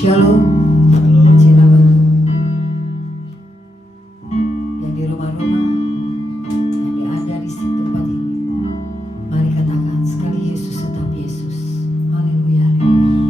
Shalom. Puji nama Tuhan. Yang di rumah-rumah, yang ada di tempat ini, mari katakan sekali, Yesus tetap Yesus. Haleluya, haleluya.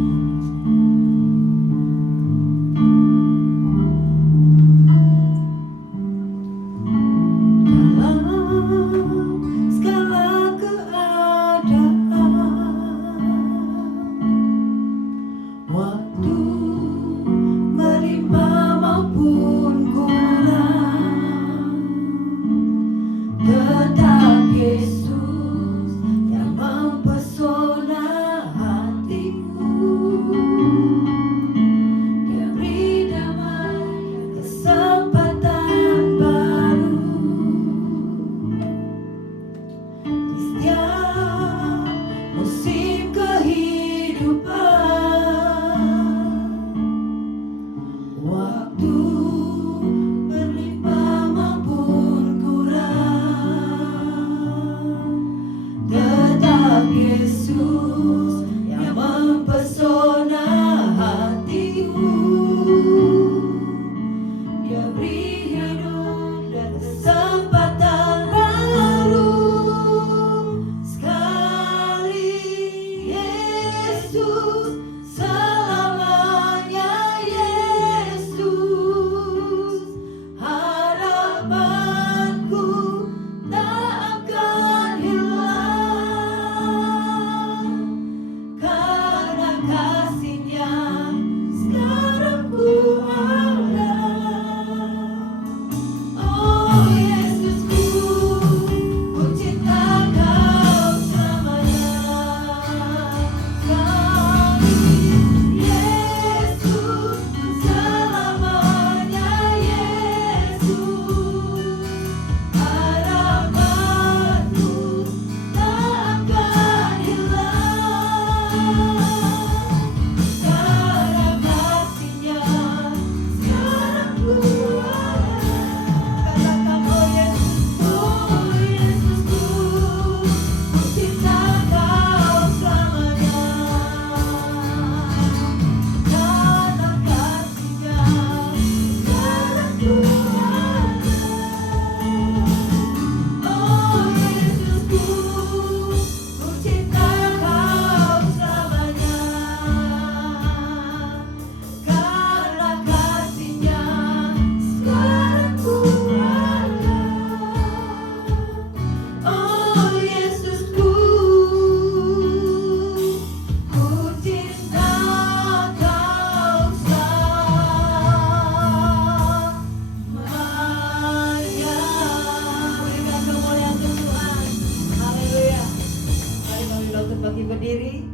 Berdiri,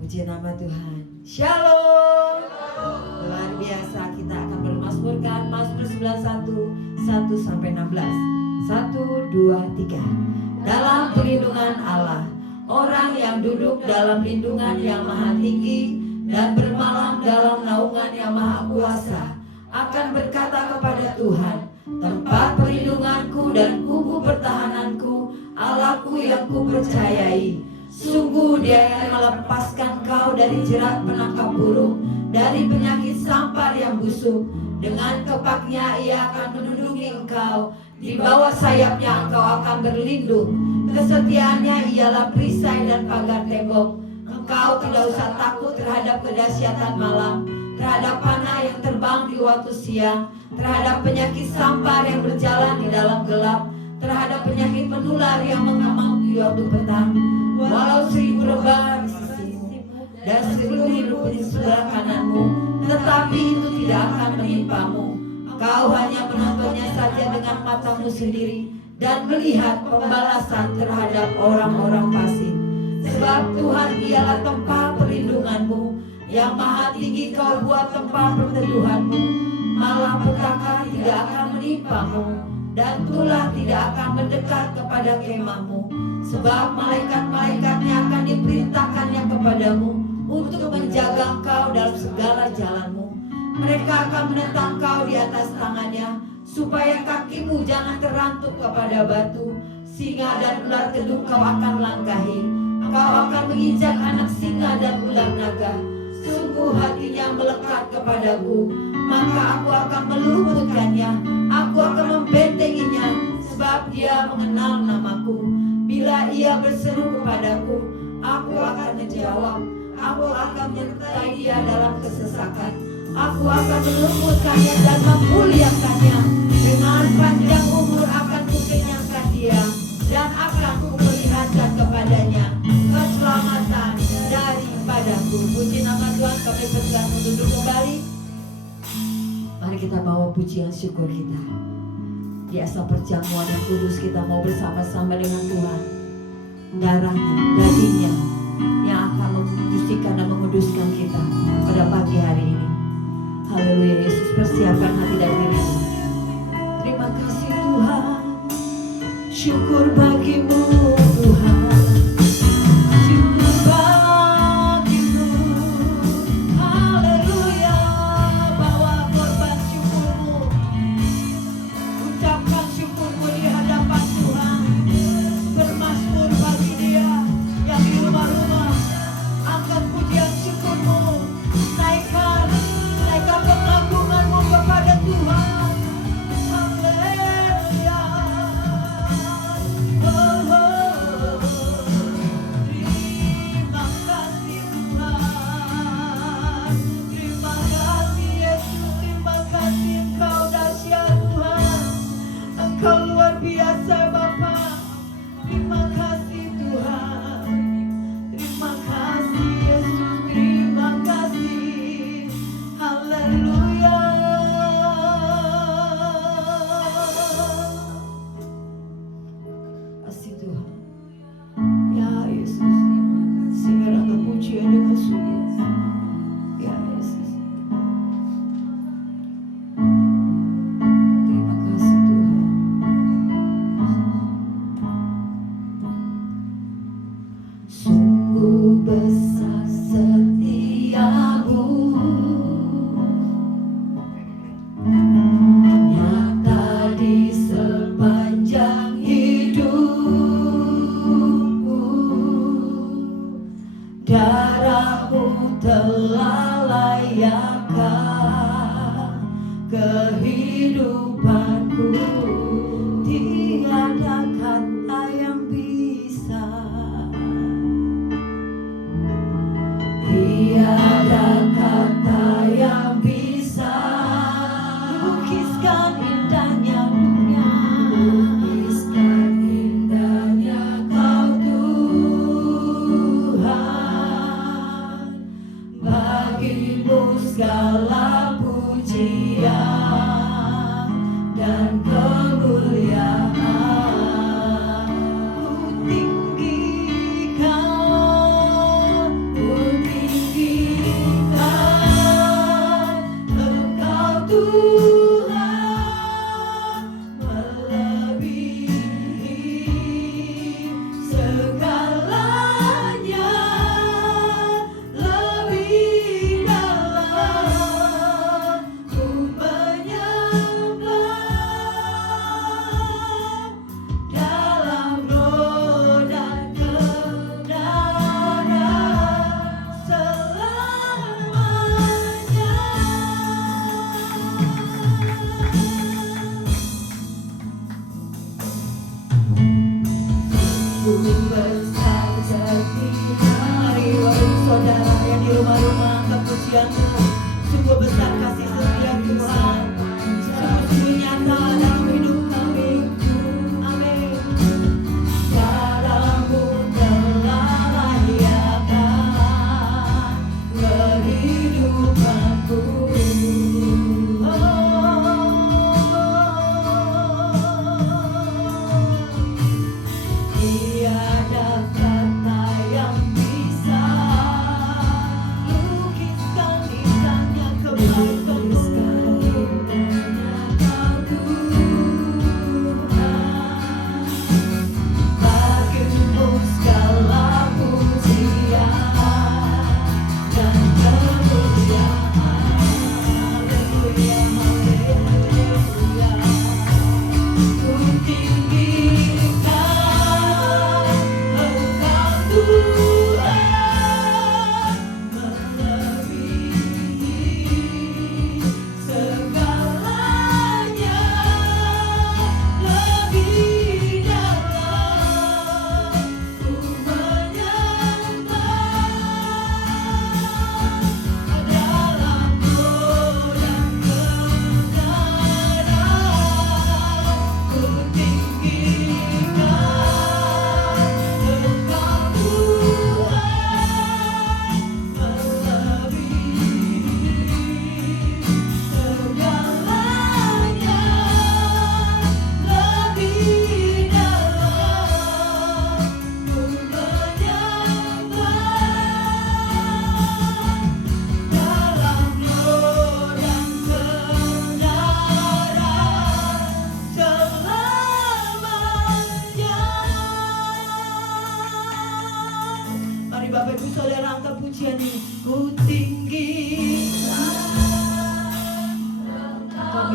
puji nama Tuhan. Shalom. Luar biasa, kita akan bermazmurkan Mazmur 91 1-16. 1, 2, 3. Dalam perlindungan Allah, orang yang duduk dalam lindungan yang maha tinggi dan bermalam dalam naungan yang maha kuasa akan berkata kepada Tuhan, tempat perlindunganku dan kubu pertahananku, Allahku yang kupercayai. Sungguh Dia akan melepaskan kau dari jerat penangkap burung, dari penyakit sampar yang busuk. Dengan kepaknya Ia akan melindungi engkau, di bawah sayapnya engkau akan berlindung. Kesetiaannya ialah perisai dan pagar tembok. Engkau tidak usah takut terhadap kedahsyatan malam, terhadap panah yang terbang di waktu siang, terhadap penyakit sampar yang berjalan di dalam gelap, terhadap penyakit menular yang mengamuk di waktu petang. Walau 1000 rebah di sisimu dan 10.000 di sebelah kananmu, tetapi itu tidak akan menimpamu. Kau hanya menontonnya saja dengan matamu sendiri dan melihat pembalasan terhadap orang-orang fasik. Sebab Tuhan ialah tempat perlindunganmu, yang maha tinggi kau buat tempat perteduhanmu. Malapetaka tidak akan menimpamu, dan tulah tidak akan mendekat kepada kemahmu. Sebab malaikat-malaikatnya akan diperintahkannya kepadamu untuk menjaga engkau dalam segala jalanmu. Mereka akan menentang kau di atas tangannya, supaya kakimu jangan terantuk kepada batu. Singa dan ular kedung kau akan langkahi. Kau akan menginjak anak singa dan ular naga. Sungguh hatinya melekat kepadaku, maka aku akan meluputkannya, aku akan membentenginya, sebab dia mengenal namaku. Bila ia berseru kepadaku, aku akan menjawab, aku akan menyertai dia dalam kesesakan. Aku akan meluputkannya dan memuliakannya. Dengan panjang umur akan kukenyangkan dia, dan akan kuperlihatkan kepadanya keselamatan daripadaku. Puji nama Tuhan. Kami persilakan untuk duduk kembali. Mari kita bawa pujian syukur kita. Di asal perjamuan yang kudus kita mau bersama-sama dengan Tuhan. Darahnya, dagingnya yang akan membersihkan dan menguduskan kita pada pagi hari ini. Haleluya. Yesus, persiapkan hati dan dirimu. Terima kasih Tuhan. Syukur bagimu Tuhan. Syukur bagimu. Haleluya. Bawa korban syukurmu. Ucapkan syukurmu di hadapan Tuhan. Bermazmur bagi dia yang di rumah-rumah. Angkat pujian syukurmu. Naikkan pengagunganmu kepada Tuhan. Haleluya. Terima kasih Tuhan. Terima kasih Yesus. Terima kasih Engkau dahsyat Tuhan. Engkau luar biasa Bapa. Terima kasih Tuhan. Terima kasih Yesus. Terima kasih. Haleluya. Kasih Tuhan. Ya Yesus. Singarakan pujian dengan sungguh. Ya Yesus. Terima kasih Tuhan. Sungguh besar setiamu, nyata di sepanjang hidupku. Darahmu telah layakkan kehidupanku. Tiada kata yang bisa, tiada kata yang bisa lukiskan indahnya dunia, lukiskan indahnya Kau Tuhan. Bagimu segala pujian dan kemuliaan. Ku tinggikan Engkau Tuhan, melebihi segalanya, lebih dalam ku menyembah dalam roh dan kebenaran selamanya. Sungguh besar setia. Mari wahai saudara yang di rumah-rumah, angkat pujianmu. Sungguh besar kasih setia Tuhan. Sungguh nyata dalam hidup kami. Amin. Darahmu telah layakkan kehidupanku. Tiada kata yang bisa lukiskan indahnya kebaikan-Mu.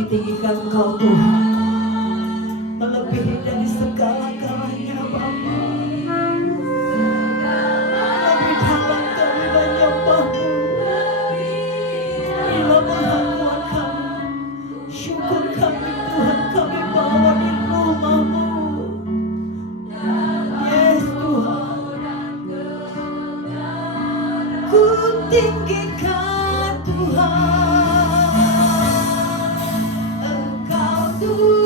tinggikan Engkau Tuhan, melebihi dari segala-galanya Bapa. Lebih dalam kami menyembah-Mu. Inilah pengakuan kami, syukur kami Tuhan, kami bawa di rumah-Mu. Yes Tuhan, ku tinggikan Tuhan, Engkau Tuhan.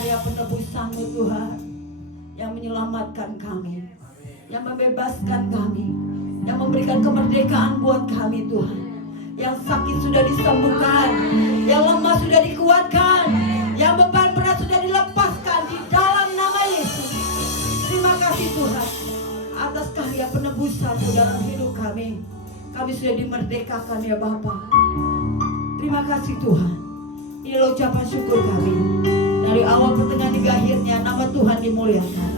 karya penebusan-Mu Tuhan, yang menyelamatkan kami, yang membebaskan kami, yang memberikan kemerdekaan buat kami Tuhan. Yang sakit sudah disembuhkan, yang lemah sudah dikuatkan, yang beban berat sudah dilepaskan di dalam nama Yesus. Terima kasih Tuhan atas karya penebusan-Mu dalam hidup kami. Kami sudah dimerdekakan ya Bapa. Terima kasih Tuhan. Inilah ucapan syukur kami. Dari awal, pertengahan hingga akhirnya nama Tuhan dimuliakan.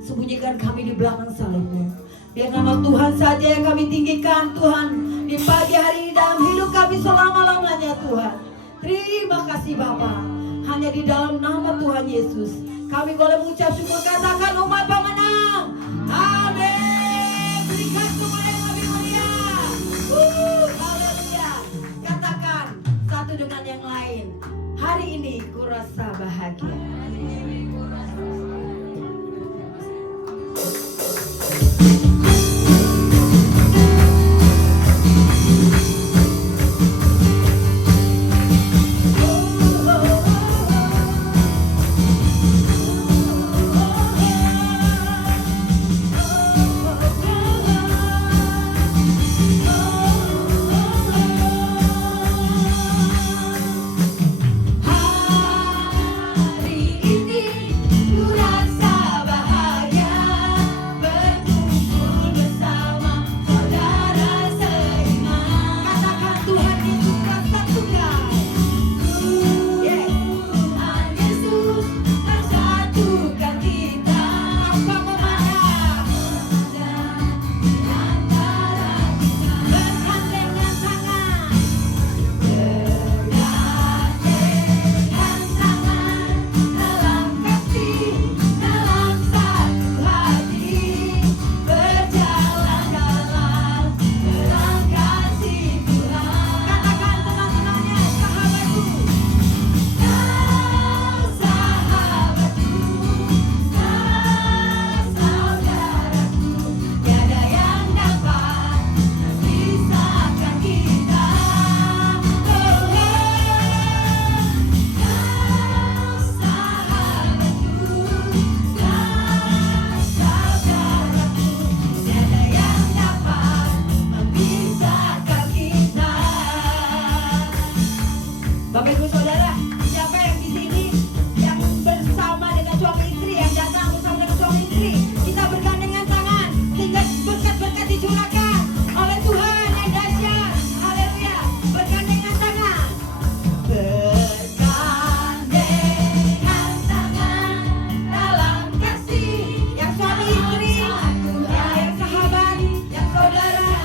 Sembunyikan kami di belakang salib-Mu. Biar nama Tuhan saja yang kami tinggikan Tuhan di pagi hari ini dalam hidup kami selama-lamanya Tuhan. Terima kasih Bapa. Hanya di dalam nama Tuhan Yesus kami boleh mengucap syukur. Katakan umat pemenang. Amin. Berikan semua yang lebih mulia. Haleluya. Katakan satu dengan yang lain. Hari ini ku rasa bahagia. Bapak Ibu Saudara, siapa yang di sini yang bersama dengan suami istri, yang datang bersama dengan suami istri? Kita bergandengan tangan sehingga berkat-berkat dicurahkan oleh Tuhan yang dahsyat. Haleluya. Bergandengan tangan. Bergandengan tangan dalam kasih. Yang suami istri, yang sahabat, yang saudara.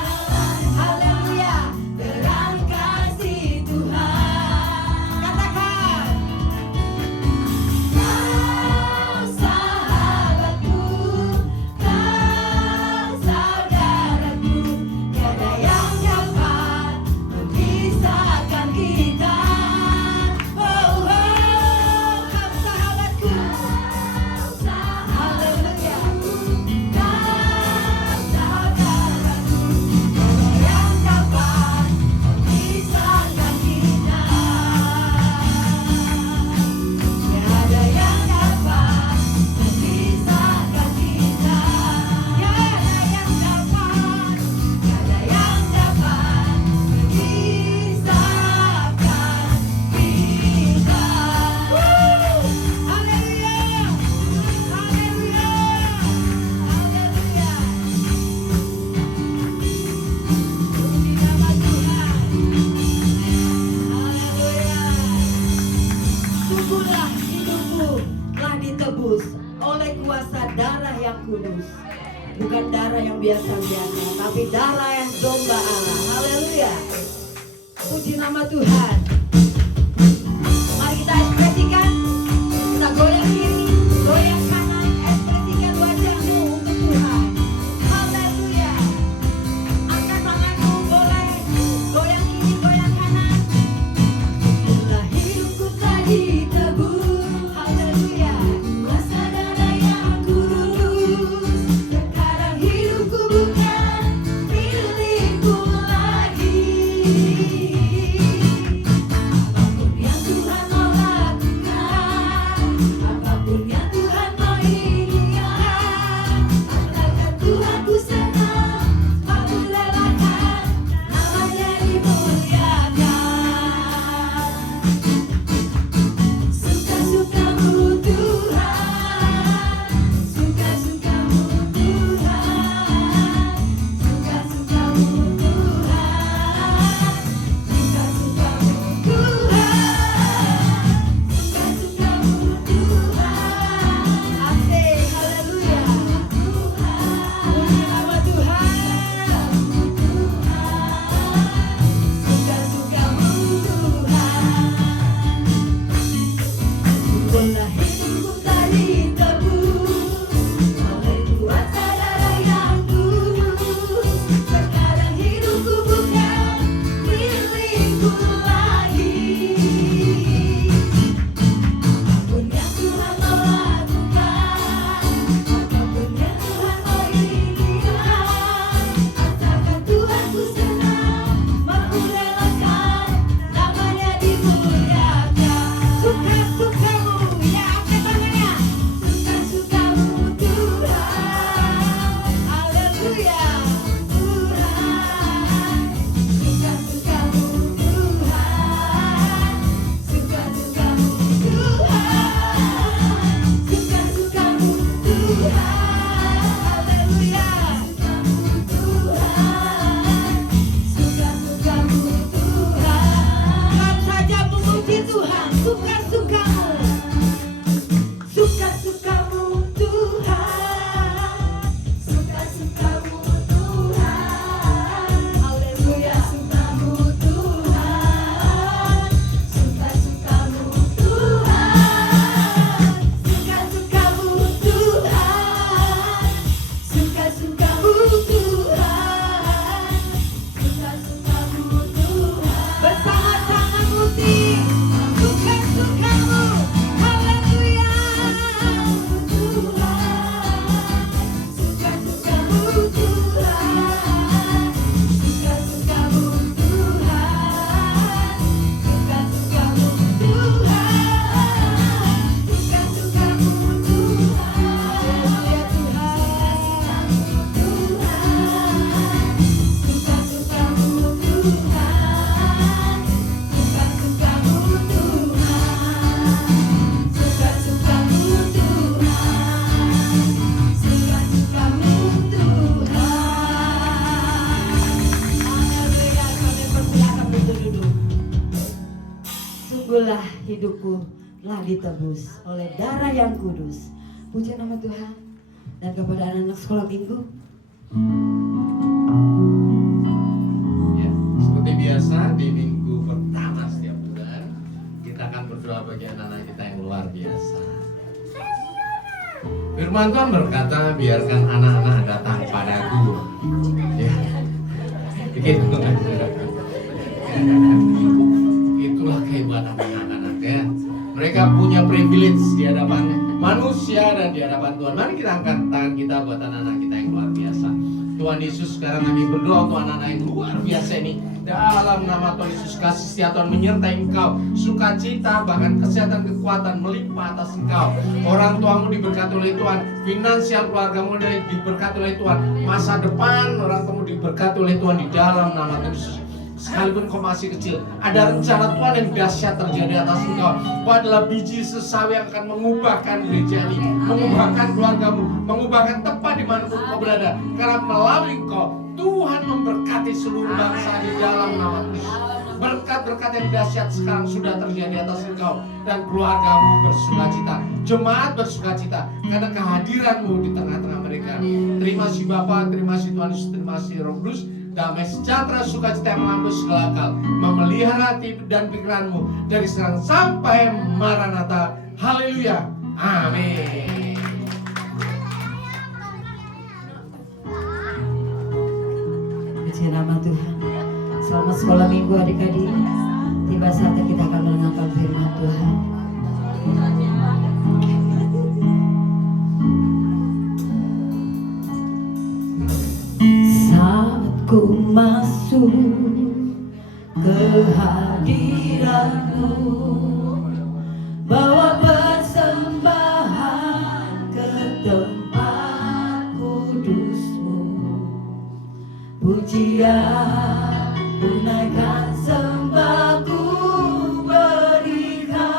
Haleluya. Dalam kasih Tuhan. Oleh kuasa darah yang kudus, bukan darah yang biasa-biasa, tapi darah yang domba Allah. Haleluya. Puji nama Tuhan. Mari kita ekspresikan. Kita goyang kiri, goyang kanan, ekspresikan wajahmu untuk Tuhan. Haleluya. Angkat tanganmu, boleh goyang kiri, goyang kanan. Bila hidupku tadi ditebus. sungguhlah hidupku telah ditebus oleh darah yang kudus. Puji nama Tuhan. Dan kepada anak-anak sekolah minggu, ya, seperti biasa di minggu pertama setiap bulan kita akan berdoa bagi anak-anak kita yang luar biasa. Firman Tuhan berkata, biarkan anak-anak datang padaku. Ya, begitu. Itulah kehebatannya anak-anak ya. Mereka punya privilege di hadapan manusia dan di hadapan Tuhan. Mari kita angkat tangan kita buat anak-anak kita yang luar biasa. Tuhan Yesus, sekarang kami berdoa untuk anak-anak yang luar biasa ini. Dalam nama Tuhan Yesus, kasih setia Tuhan menyertai engkau. Sukacita, bahkan kesehatan, kekuatan melimpah atas engkau. Orang tuamu diberkati oleh Tuhan. Finansial keluargamu diberkati oleh Tuhan. Masa depan orang tuamu diberkati oleh Tuhan di dalam nama Tuhan Yesus. Sekalipun kau masih kecil, ada rencana Tuhan yang dahsyat terjadi atas engkau. Kau adalah biji sesawi yang akan mengubahkan gereja ini, mengubahkan keluargamu, mengubahkan tempat di mana kau berada. Karena melalui engkau, Tuhan memberkati seluruh bangsa di dalam nama Yesus. Berkat-berkat yang dahsyat sekarang sudah terjadi atas engkau dan keluargamu bersukacita, jemaat bersukacita karena kehadiranmu di tengah-tengah mereka. Terima kasih Bapa, terima kasih Tuhan Yesus, terima kasih Roh Kudus. Damai sejahtera sukacita yang melampaui segala akal memelihara hati dan pikiranmu dari sekarang sampai Maranatha. Haleluya, amin. puji nama Tuhan. Selamat sekolah minggu adik-adik. Tiba saatnya kita akan mendengarkan firman Tuhan. Ku masuk ke hadiratmu, bawa persembahan ke tempat kudusmu. Pujian tunaikan sembahku berikan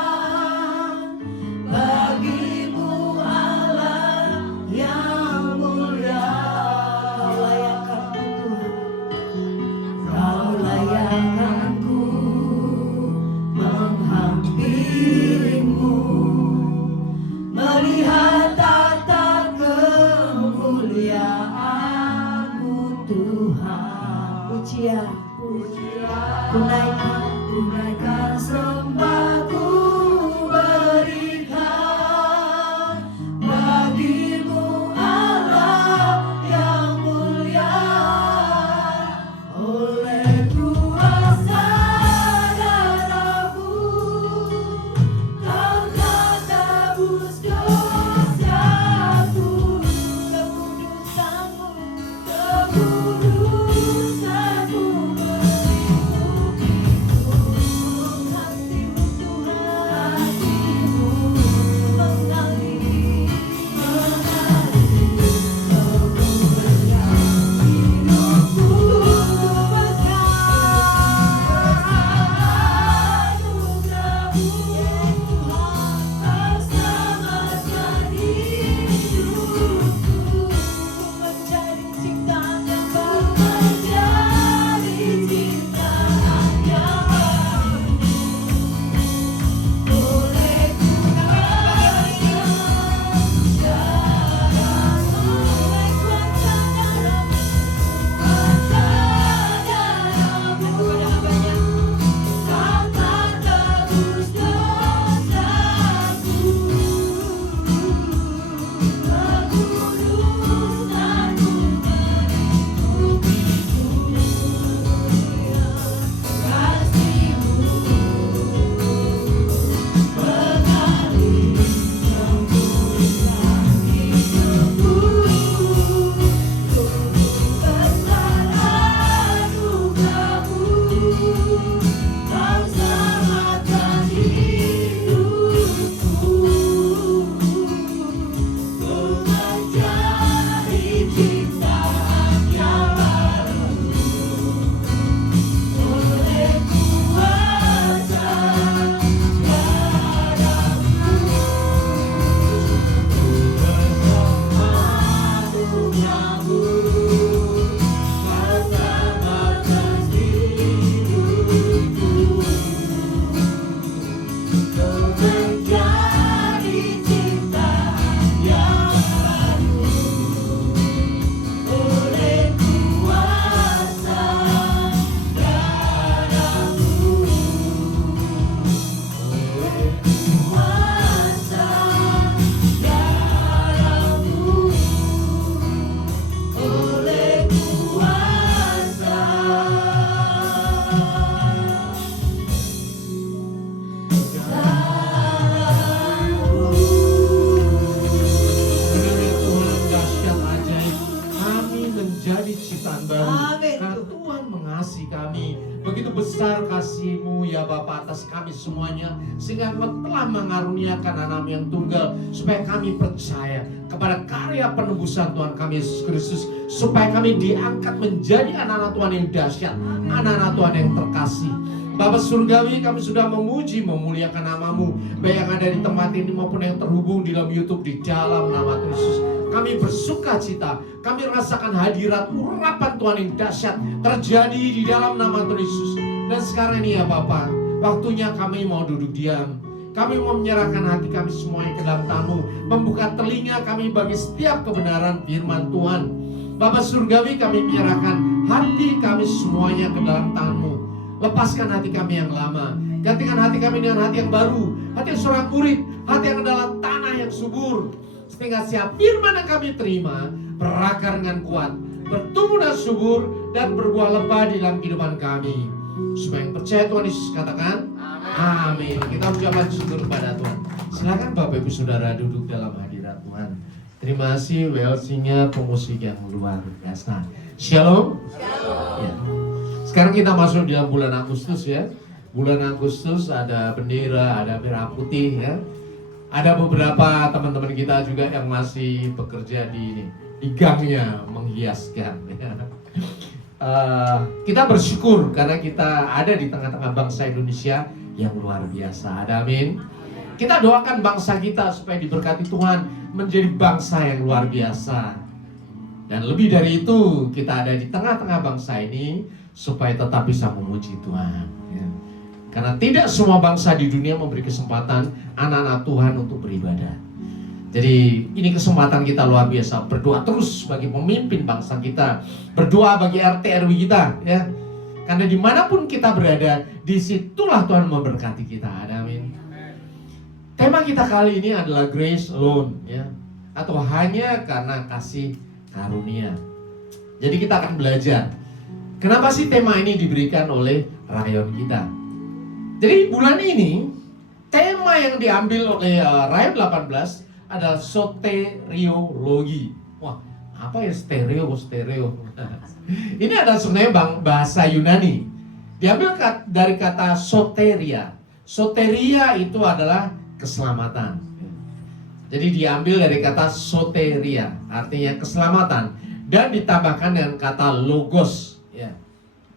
bagimu Allah yang mulia. Kau layakanku menghampirimu, melihat tata kemuliaan-Mu Tuhan. Pujian, tunaikan sembahku berikan bagimu Allah yang mulia. Oleh kuasa darah-Mu, Kau telah tebus dosaku. Kekudusan-Mu beribu hatimu. ya Bapa atas kami semuanya, sehingga Engkau telah mengaruniakan anak yang tunggal, supaya kami percaya kepada karya penebusan Tuhan kami Yesus Kristus, supaya kami diangkat menjadi anak-anak Tuhan yang dahsyat, anak-anak Tuhan yang terkasih. Bapa Surgawi, kami sudah memuji, memuliakan nama-Mu, baik yang ada di tempat ini maupun yang terhubung di dalam YouTube, di dalam nama Tuhan Yesus. Kami bersuka cita, kami rasakan hadirat urapan Tuhan yang dahsyat terjadi di dalam nama Tuhan Yesus. Dan sekarang ini ya Bapa, waktunya kami mau duduk diam. Kami mau menyerahkan hati kami semuanya ke dalam tangan-Mu, membuka telinga kami bagi setiap kebenaran firman Tuhan. Bapa Surgawi, kami menyerahkan hati kami semuanya ke dalam tangan-Mu. Lepaskan hati kami yang lama, gantikan hati kami dengan hati yang baru, hati yang sorak-urik, hati yang adalah tanah yang subur, sehingga setiap firman yang kami terima berakar dengan kuat, bertumbuh dan subur, dan berbuah lebat di dalam kehidupan kami. Supaya yang percaya Tuhan Yesus katakan amin. Kita ucapkan syukur kepada Tuhan. Silakan Bapak Ibu Saudara duduk dalam hadirat Tuhan. Terima kasih WL Singer, pemusik yang luar biasa. Shalom. Ya. Sekarang kita masuk dalam bulan Agustus ya. Bulan Agustus ada bendera, ada merah putih ya. Ada beberapa teman-teman kita juga yang masih bekerja di gangnya menghiaskan ya. Kita bersyukur karena kita ada di tengah-tengah bangsa Indonesia yang luar biasa. Ada amin. Kita doakan bangsa kita supaya diberkati Tuhan menjadi bangsa yang luar biasa. Dan lebih dari itu, kita ada di tengah-tengah bangsa ini supaya tetap bisa memuji Tuhan ya. Karena tidak semua bangsa di dunia memberi kesempatan anak-anak Tuhan untuk beribadah. Jadi ini kesempatan kita luar biasa. Berdoa terus bagi pemimpin bangsa kita, berdoa bagi RT RW kita ya. Karena dimanapun kita berada, disitulah Tuhan memberkati kita. Amin. Tema kita kali ini adalah grace alone ya, atau hanya karena kasih karunia. Jadi kita akan belajar kenapa sih tema ini diberikan oleh rayon kita. Jadi bulan ini tema yang diambil oleh rayon 18 adalah soteriologi. Wah, apa ya stereo? Ini adalah sebenarnya bahasa Yunani. Diambil dari kata soteria. Soteria itu adalah keselamatan. Jadi diambil dari kata soteria, artinya keselamatan, dan ditambahkan dengan kata logos. Ya.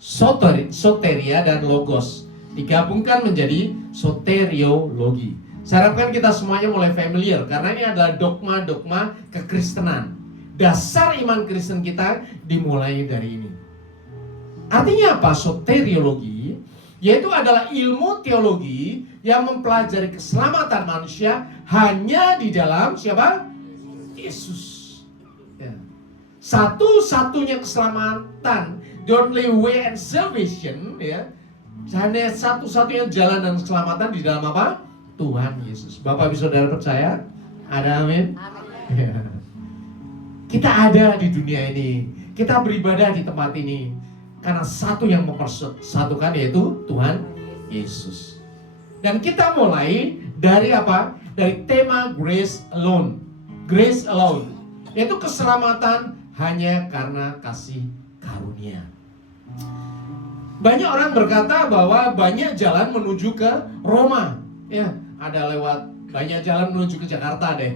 Soteria dan logos digabungkan menjadi soteriologi. Saya harapkan kita semuanya mulai familiar karena ini adalah dogma-dogma kekristenan. Dasar iman Kristen kita dimulai dari ini. Artinya apa? Soteriologi yaitu adalah ilmu teologi yang mempelajari keselamatan manusia hanya di dalam siapa? Yesus. Ya. Satu-satunya keselamatan, the only way and salvation ya. Hanya satu-satunya jalan dan keselamatan di dalam apa? Tuhan Yesus. Bapak Ibu Saudara percaya? Ada amin? Ya. Kita ada di dunia ini, kita beribadah di tempat ini karena satu yang mempersatukan yaitu Tuhan Yesus. Dan kita mulai dari apa? Dari tema grace alone. Grace alone, yaitu keselamatan hanya karena kasih karunia. Banyak orang berkata bahwa banyak jalan menuju ke Roma. Ya, ada lewat banyak jalan menuju ke Jakarta deh.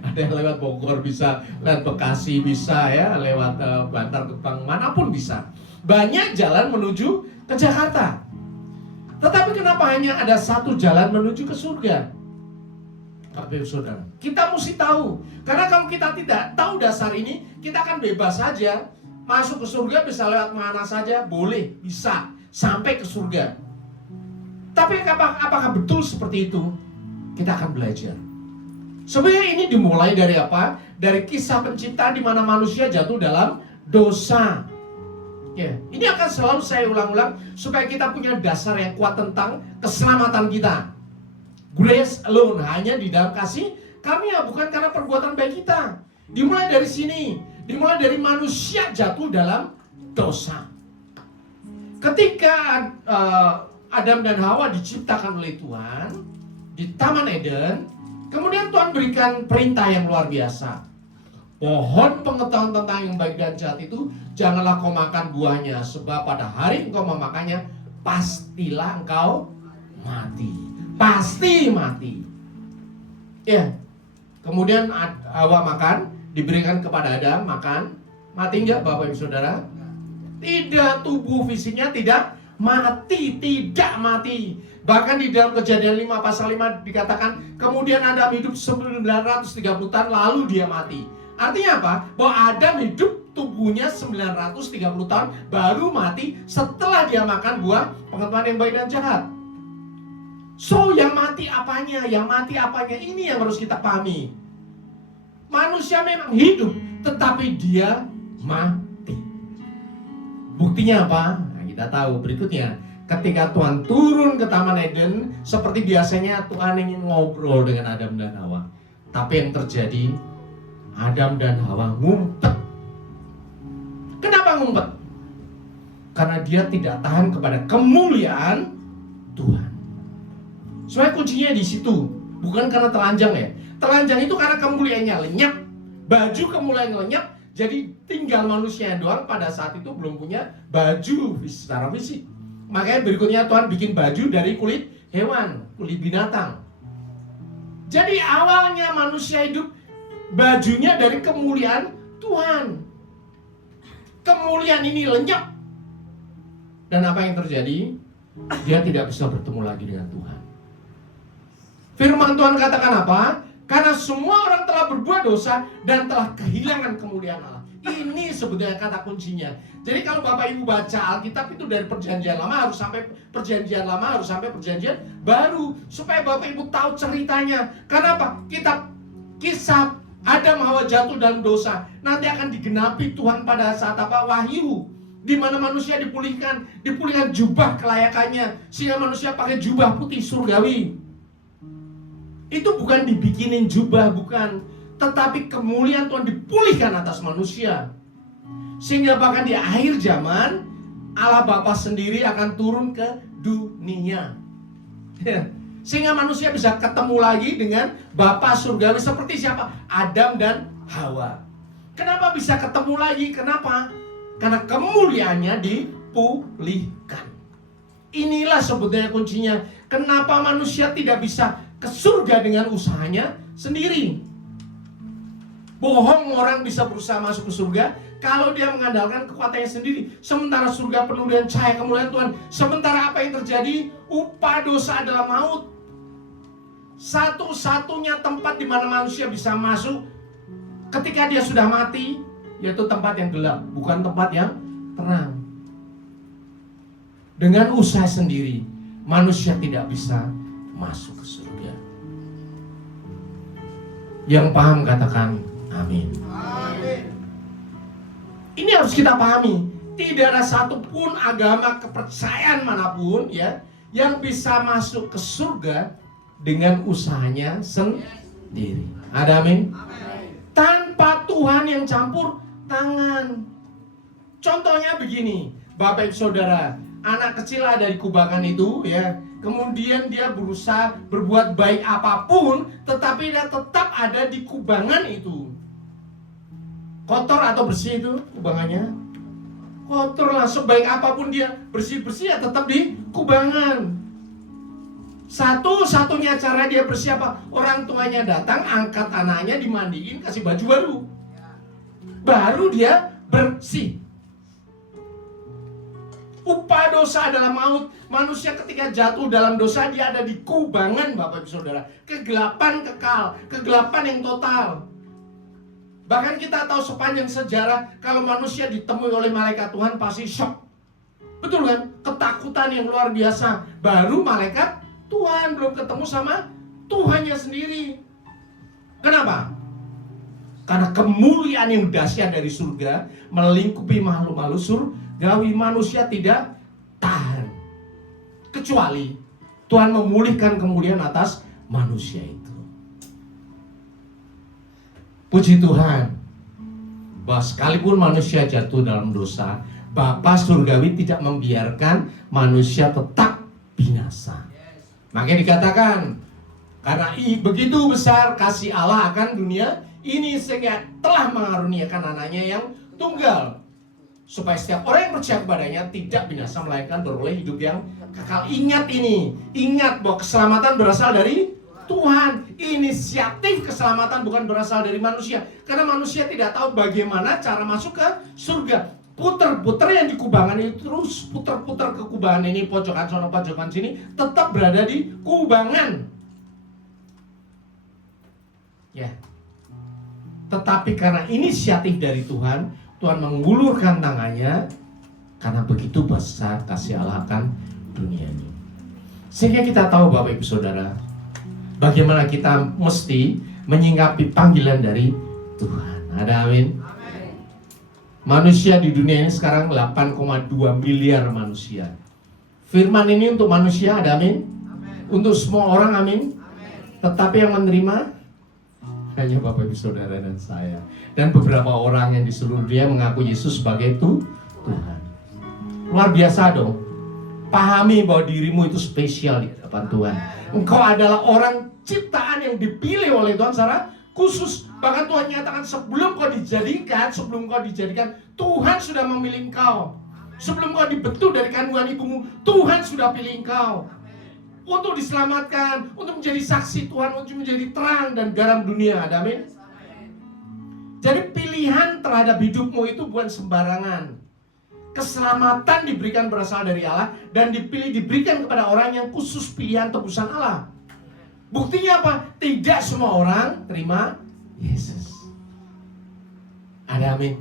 Ada yang lewat Bogor bisa, lewat Bekasi bisa ya, lewat Bantar Gebang manapun bisa. Banyak jalan menuju ke Jakarta. Tetapi kenapa hanya ada satu jalan menuju ke surga? Bapak Ibu Saudara, kita mesti tahu. Karena kalau kita tidak tahu dasar ini, kita akan bebas saja. Masuk ke surga bisa lewat mana saja, boleh, bisa, sampai ke surga. Tapi apakah betul seperti itu? Kita akan belajar. Sebenarnya ini dimulai dari apa? Dari kisah pencipta di mana manusia jatuh dalam dosa. Ya, ini akan selalu saya ulang-ulang supaya kita punya dasar yang kuat tentang keselamatan kita. Grace alone, hanya di dalam kasih karunia, bukan karena perbuatan baik kita. Dimulai dari sini, dimulai dari manusia jatuh dalam dosa. Ketika Adam dan Hawa diciptakan oleh Tuhan di Taman Eden, kemudian Tuhan berikan perintah yang luar biasa. Pohon pengetahuan tentang yang baik dan jahat itu janganlah kau makan buahnya, sebab pada hari engkau memakannya pastilah engkau mati. Pasti mati. Ya. Kemudian Hawa makan, diberikan kepada Adam makan. Mati enggak Bapak Ibu Saudara? Tidak, tubuh fisiknya tidak mati, tidak mati. Bahkan di dalam Kejadian 5 pasal 5 dikatakan, kemudian Adam hidup 930 tahun lalu dia mati. Artinya apa? Bahwa Adam hidup tubuhnya 930 tahun baru mati setelah dia makan buah pengetahuan yang baik dan jahat. So, yang mati apanya? Yang mati apanya? Ini yang harus kita pahami. Manusia memang hidup, tetapi dia mati. Buktinya apa? Nah, kita tahu berikutnya. Ketika Tuhan turun ke Taman Eden, seperti biasanya Tuhan ingin ngobrol dengan Adam dan Hawa. Tapi yang terjadi, Adam dan Hawa ngumpet. Kenapa ngumpet? Karena dia tidak tahan kepada kemuliaan Tuhan. Soalnya kuncinya di situ, bukan karena telanjang ya. Telanjang itu karena kemuliaannya lenyap, baju kemuliaan lenyap, jadi tinggal manusia doang pada saat itu belum punya baju secara fisik. Makanya berikutnya Tuhan bikin baju dari kulit hewan, kulit binatang. Jadi awalnya manusia hidup bajunya dari kemuliaan Tuhan. Kemuliaan ini lenyap. Dan apa yang terjadi? Dia tidak bisa bertemu lagi dengan Tuhan. Firman Tuhan katakan apa? Karena semua orang telah berbuat dosa dan telah kehilangan kemuliaan Allah. Ini sebetulnya kata kuncinya. Jadi kalau Bapak Ibu baca Alkitab itu dari perjanjian lama harus sampai perjanjian lama, harus sampai perjanjian baru, supaya Bapak Ibu tahu ceritanya. Karena apa? Kisah Adam Hawa jatuh dalam dosa nanti akan digenapi Tuhan pada saat apa? Wahyu, di mana manusia dipulihkan jubah kelayakannya, sehingga manusia pakai jubah putih surgawi. Itu bukan dibikinin jubah, bukan, tetapi kemuliaan Tuhan dipulihkan atas manusia. Sehingga bahkan di akhir zaman Allah Bapa sendiri akan turun ke dunia. Sehingga manusia bisa ketemu lagi dengan Bapa surgawi seperti siapa? Adam dan Hawa. Kenapa bisa ketemu lagi? Kenapa? Karena kemuliaannya dipulihkan. Inilah sebetulnya kuncinya. Kenapa manusia tidak bisa ke surga dengan usahanya sendiri? Bohong orang bisa berusaha masuk ke surga kalau dia mengandalkan kekuatannya sendiri. Sementara surga penuh dengan cahaya kemuliaan Tuhan. Sementara apa yang terjadi? Upah dosa adalah maut. Satu-satunya tempat di mana manusia bisa masuk ketika dia sudah mati, yaitu tempat yang gelap, bukan tempat yang terang. Dengan usaha sendiri, manusia tidak bisa masuk ke surga. Yang paham katakan amin. Amin. Ini harus kita pahami. Tidak ada satupun agama kepercayaan manapun ya yang bisa masuk ke surga dengan usahanya sendiri. Ada amin? Tanpa Tuhan yang campur tangan. Contohnya begini, Bapak Ibu Saudara, anak kecil ada di kubangan itu ya. Kemudian dia berusaha berbuat baik apapun, tetapi dia tetap ada di kubangan itu. Kotor atau bersih itu kubangannya? Kotor lah, sebaik apapun dia bersih-bersih ya tetap di kubangan. Satu-satunya cara dia bersih apa? Orang tuanya datang, angkat anaknya, dimandiin, kasih baju baru. Baru dia bersih. Upah dosa adalah maut. Manusia ketika jatuh dalam dosa, dia ada di kubangan, Bapak Ibu Saudara. Kegelapan kekal, kegelapan yang total. Bahkan kita tahu sepanjang sejarah, kalau manusia ditemui oleh malaikat Tuhan pasti shock. Betul kan? Ketakutan yang luar biasa. Baru malaikat Tuhan, belum ketemu sama Tuhannya sendiri. Kenapa? Karena kemuliaan yang dahsyat dari surga melingkupi makhluk-makhluk surgawi. Manusia tidak tahan, kecuali Tuhan memulihkan kemuliaan atas manusia itu. Puji Tuhan, bahwa sekalipun manusia jatuh dalam dosa, Bapa surgawi tidak membiarkan manusia tetap binasa. Makanya dikatakan, karena begitu besar kasih Allah akan dunia ini, sehingga telah mengaruniakan anaknya yang tunggal, supaya setiap orang yang percaya kepadanya tidak binasa melainkan beroleh hidup yang kekal. Ingat ini, ingat bahwa keselamatan berasal dari Tuhan. Inisiatif keselamatan bukan berasal dari manusia, karena manusia tidak tahu bagaimana cara masuk ke surga. Puter-puter yang di kubangan itu terus puter-puter ke kubangan ini, pojokan sono pojokan sini, tetap berada di kubangan. Ya. Tetapi karena inisiatif dari Tuhan, Tuhan mengulurkan tangannya, karena begitu besar kasih Allah akan dunia ini. Sehingga kita tahu Bapak Ibu Saudara, bagaimana kita mesti menyingkapi panggilan dari Tuhan. Ada amin? Manusia di dunia ini sekarang 8,2 miliar manusia. Firman ini untuk manusia, ada amin? Untuk semua orang, amin? Tetapi yang menerima hanya Bapak Ibu Saudara dan saya, dan beberapa orang yang di seluruh dunia mengaku Yesus sebagai Tuhan. Luar biasa dong. Pahami bahwa dirimu itu spesial di hadapan Tuhan. Engkau adalah orang ciptaan yang dipilih oleh Tuhan secara khusus. Bahkan Tuhan nyatakan sebelum kau dijadikan, Tuhan sudah memilih engkau. Sebelum kau dibentuk dari kandungan ibumu, Tuhan sudah pilih engkau untuk diselamatkan, untuk menjadi saksi Tuhan, untuk menjadi terang dan garam dunia. Ada amin? Jadi pilihan terhadap hidupmu itu bukan sembarangan. Keselamatan diberikan berasal dari Allah, dan diberikan kepada orang yang khusus pilihan tebusan Allah. Buktinya apa? Tidak semua orang terima Yesus. Ada amin?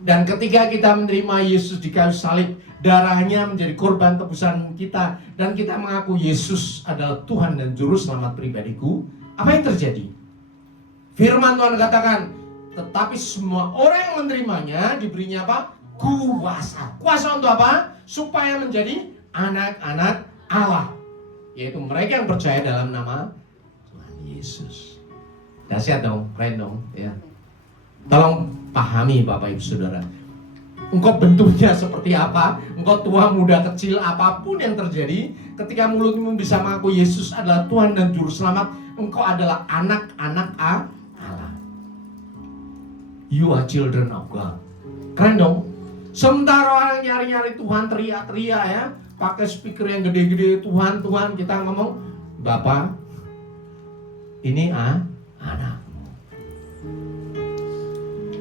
Dan ketika kita menerima Yesus di kayu salib, darahnya menjadi korban tebusan kita, dan kita mengaku Yesus adalah Tuhan dan Juru Selamat pribadiku, apa yang terjadi? Firman Tuhan katakan, tetapi semua orang yang menerimanya diberinya apa? Kuasa. Kuasa untuk apa? Supaya menjadi anak-anak Allah, yaitu mereka yang percaya dalam nama Tuhan Yesus. Dahsyat dong, keren dong, ya. Tolong pahami Bapak Ibu Saudara. Engkau bentuknya seperti apa, engkau tua, muda, kecil, apapun yang terjadi, ketika mulutmu bisa mengaku Yesus adalah Tuhan dan Juru Selamat, engkau adalah anak-anak Allah. You are children of God. Keren dong. Sementara orang nyari-nyari Tuhan, teriak-teriak ya, pakai speaker yang gede-gede, Tuhan, Tuhan, kita ngomong, Bapak, ini anakmu.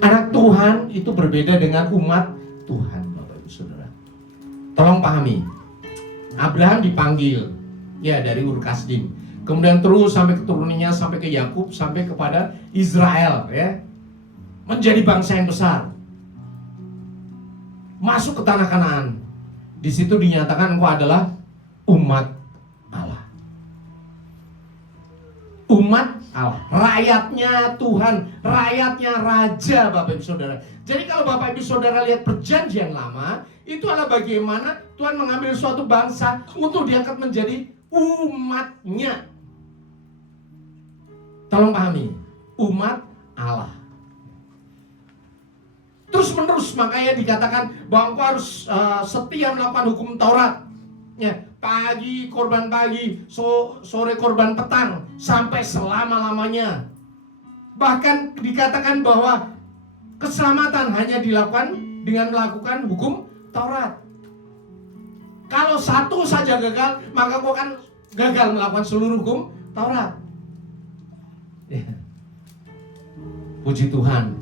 Anak Tuhan itu berbeda dengan umat Tuhan, Bapak Ibu Saudara. Tolong pahami. Abraham dipanggil ya dari Ur Kasdim. Kemudian terus sampai keturunannya, sampai ke Yakub, sampai kepada Israel ya. Menjadi bangsa yang besar. Masuk ke tanah Kanaan. Di situ dinyatakan engkau adalah umat Allah. Umat Allah, rakyatnya Tuhan, rakyatnya Raja, Bapak Ibu Saudara. Jadi kalau Bapak Ibu Saudara lihat perjanjian lama, itu adalah bagaimana Tuhan mengambil suatu bangsa untuk diangkat menjadi umatnya. Tolong pahami, umat Allah. Terus menerus makanya dikatakan bahwa engkau harus setia melakukan hukum Taurat. Ya, pagi korban pagi, sore korban petang, sampai selama-lamanya. Bahkan dikatakan bahwa keselamatan hanya dilakukan dengan melakukan hukum Taurat. Kalau satu saja gagal, maka kau akan gagal melakukan seluruh hukum Taurat. Ya. Puji Tuhan,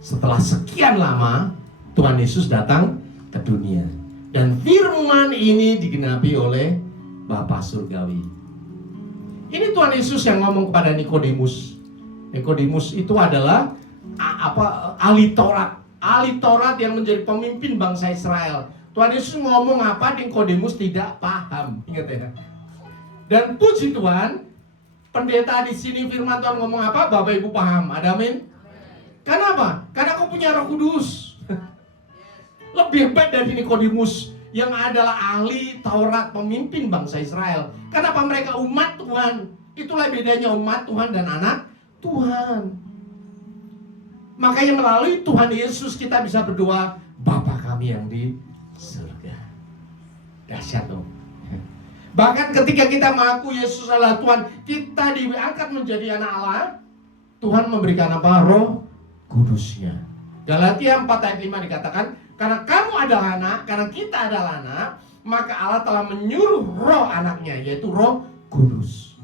setelah sekian lama Tuhan Yesus datang ke dunia. Dan firman ini digenapi oleh Bapa Surgawi. Ini Tuhan Yesus yang ngomong kepada Nikodemus. Nikodemus itu adalah ahli Taurat. Ahli Taurat yang menjadi pemimpin bangsa Israel. Tuhan Yesus ngomong apa, Nikodemus tidak paham. Ingat ya. Dan puji Tuhan, pendeta di sini firman Tuhan ngomong apa, Bapak Ibu paham. Ada amin? Kenapa? Karena kau punya Roh Kudus. Lebih hebat dari Nikodemus yang adalah ahli Taurat, pemimpin bangsa Israel. Kenapa mereka umat Tuhan? Itulah bedanya umat Tuhan dan anak Tuhan. Makanya melalui Tuhan Yesus kita bisa berdoa, Bapa kami yang di surga. Dahsyat dong. Bahkan ketika kita mengaku Yesus adalah Tuhan, kita diangkat menjadi anak Allah. Tuhan memberikan apa? Roh Kudusnya. Galatia 4 ayat 5 dikatakan, karena kamu adalah anak, karena kita adalah anak, maka Allah telah menyuruh roh anaknya, yaitu Roh Kudus,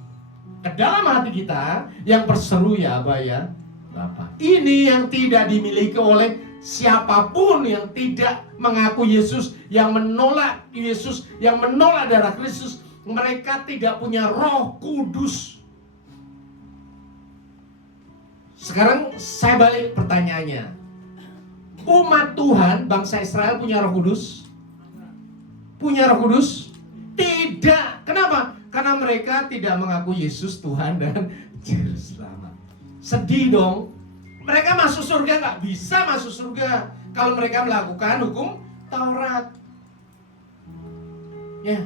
ke dalam hati kita yang berseru, ya Aba ya Bapa. Ini yang tidak dimiliki oleh siapapun yang tidak mengaku Yesus, yang menolak Yesus, yang menolak darah Kristus. Mereka tidak punya Roh Kudus. Sekarang saya balik pertanyaannya. Umat Tuhan, bangsa Israel punya Roh Kudus? Punya Roh Kudus? Tidak. Kenapa? Karena mereka tidak mengaku Yesus Tuhan dan Juru Selamat. Sedih dong. Mereka masuk surga, nggak bisa masuk surga kalau mereka melakukan hukum Taurat. Ya.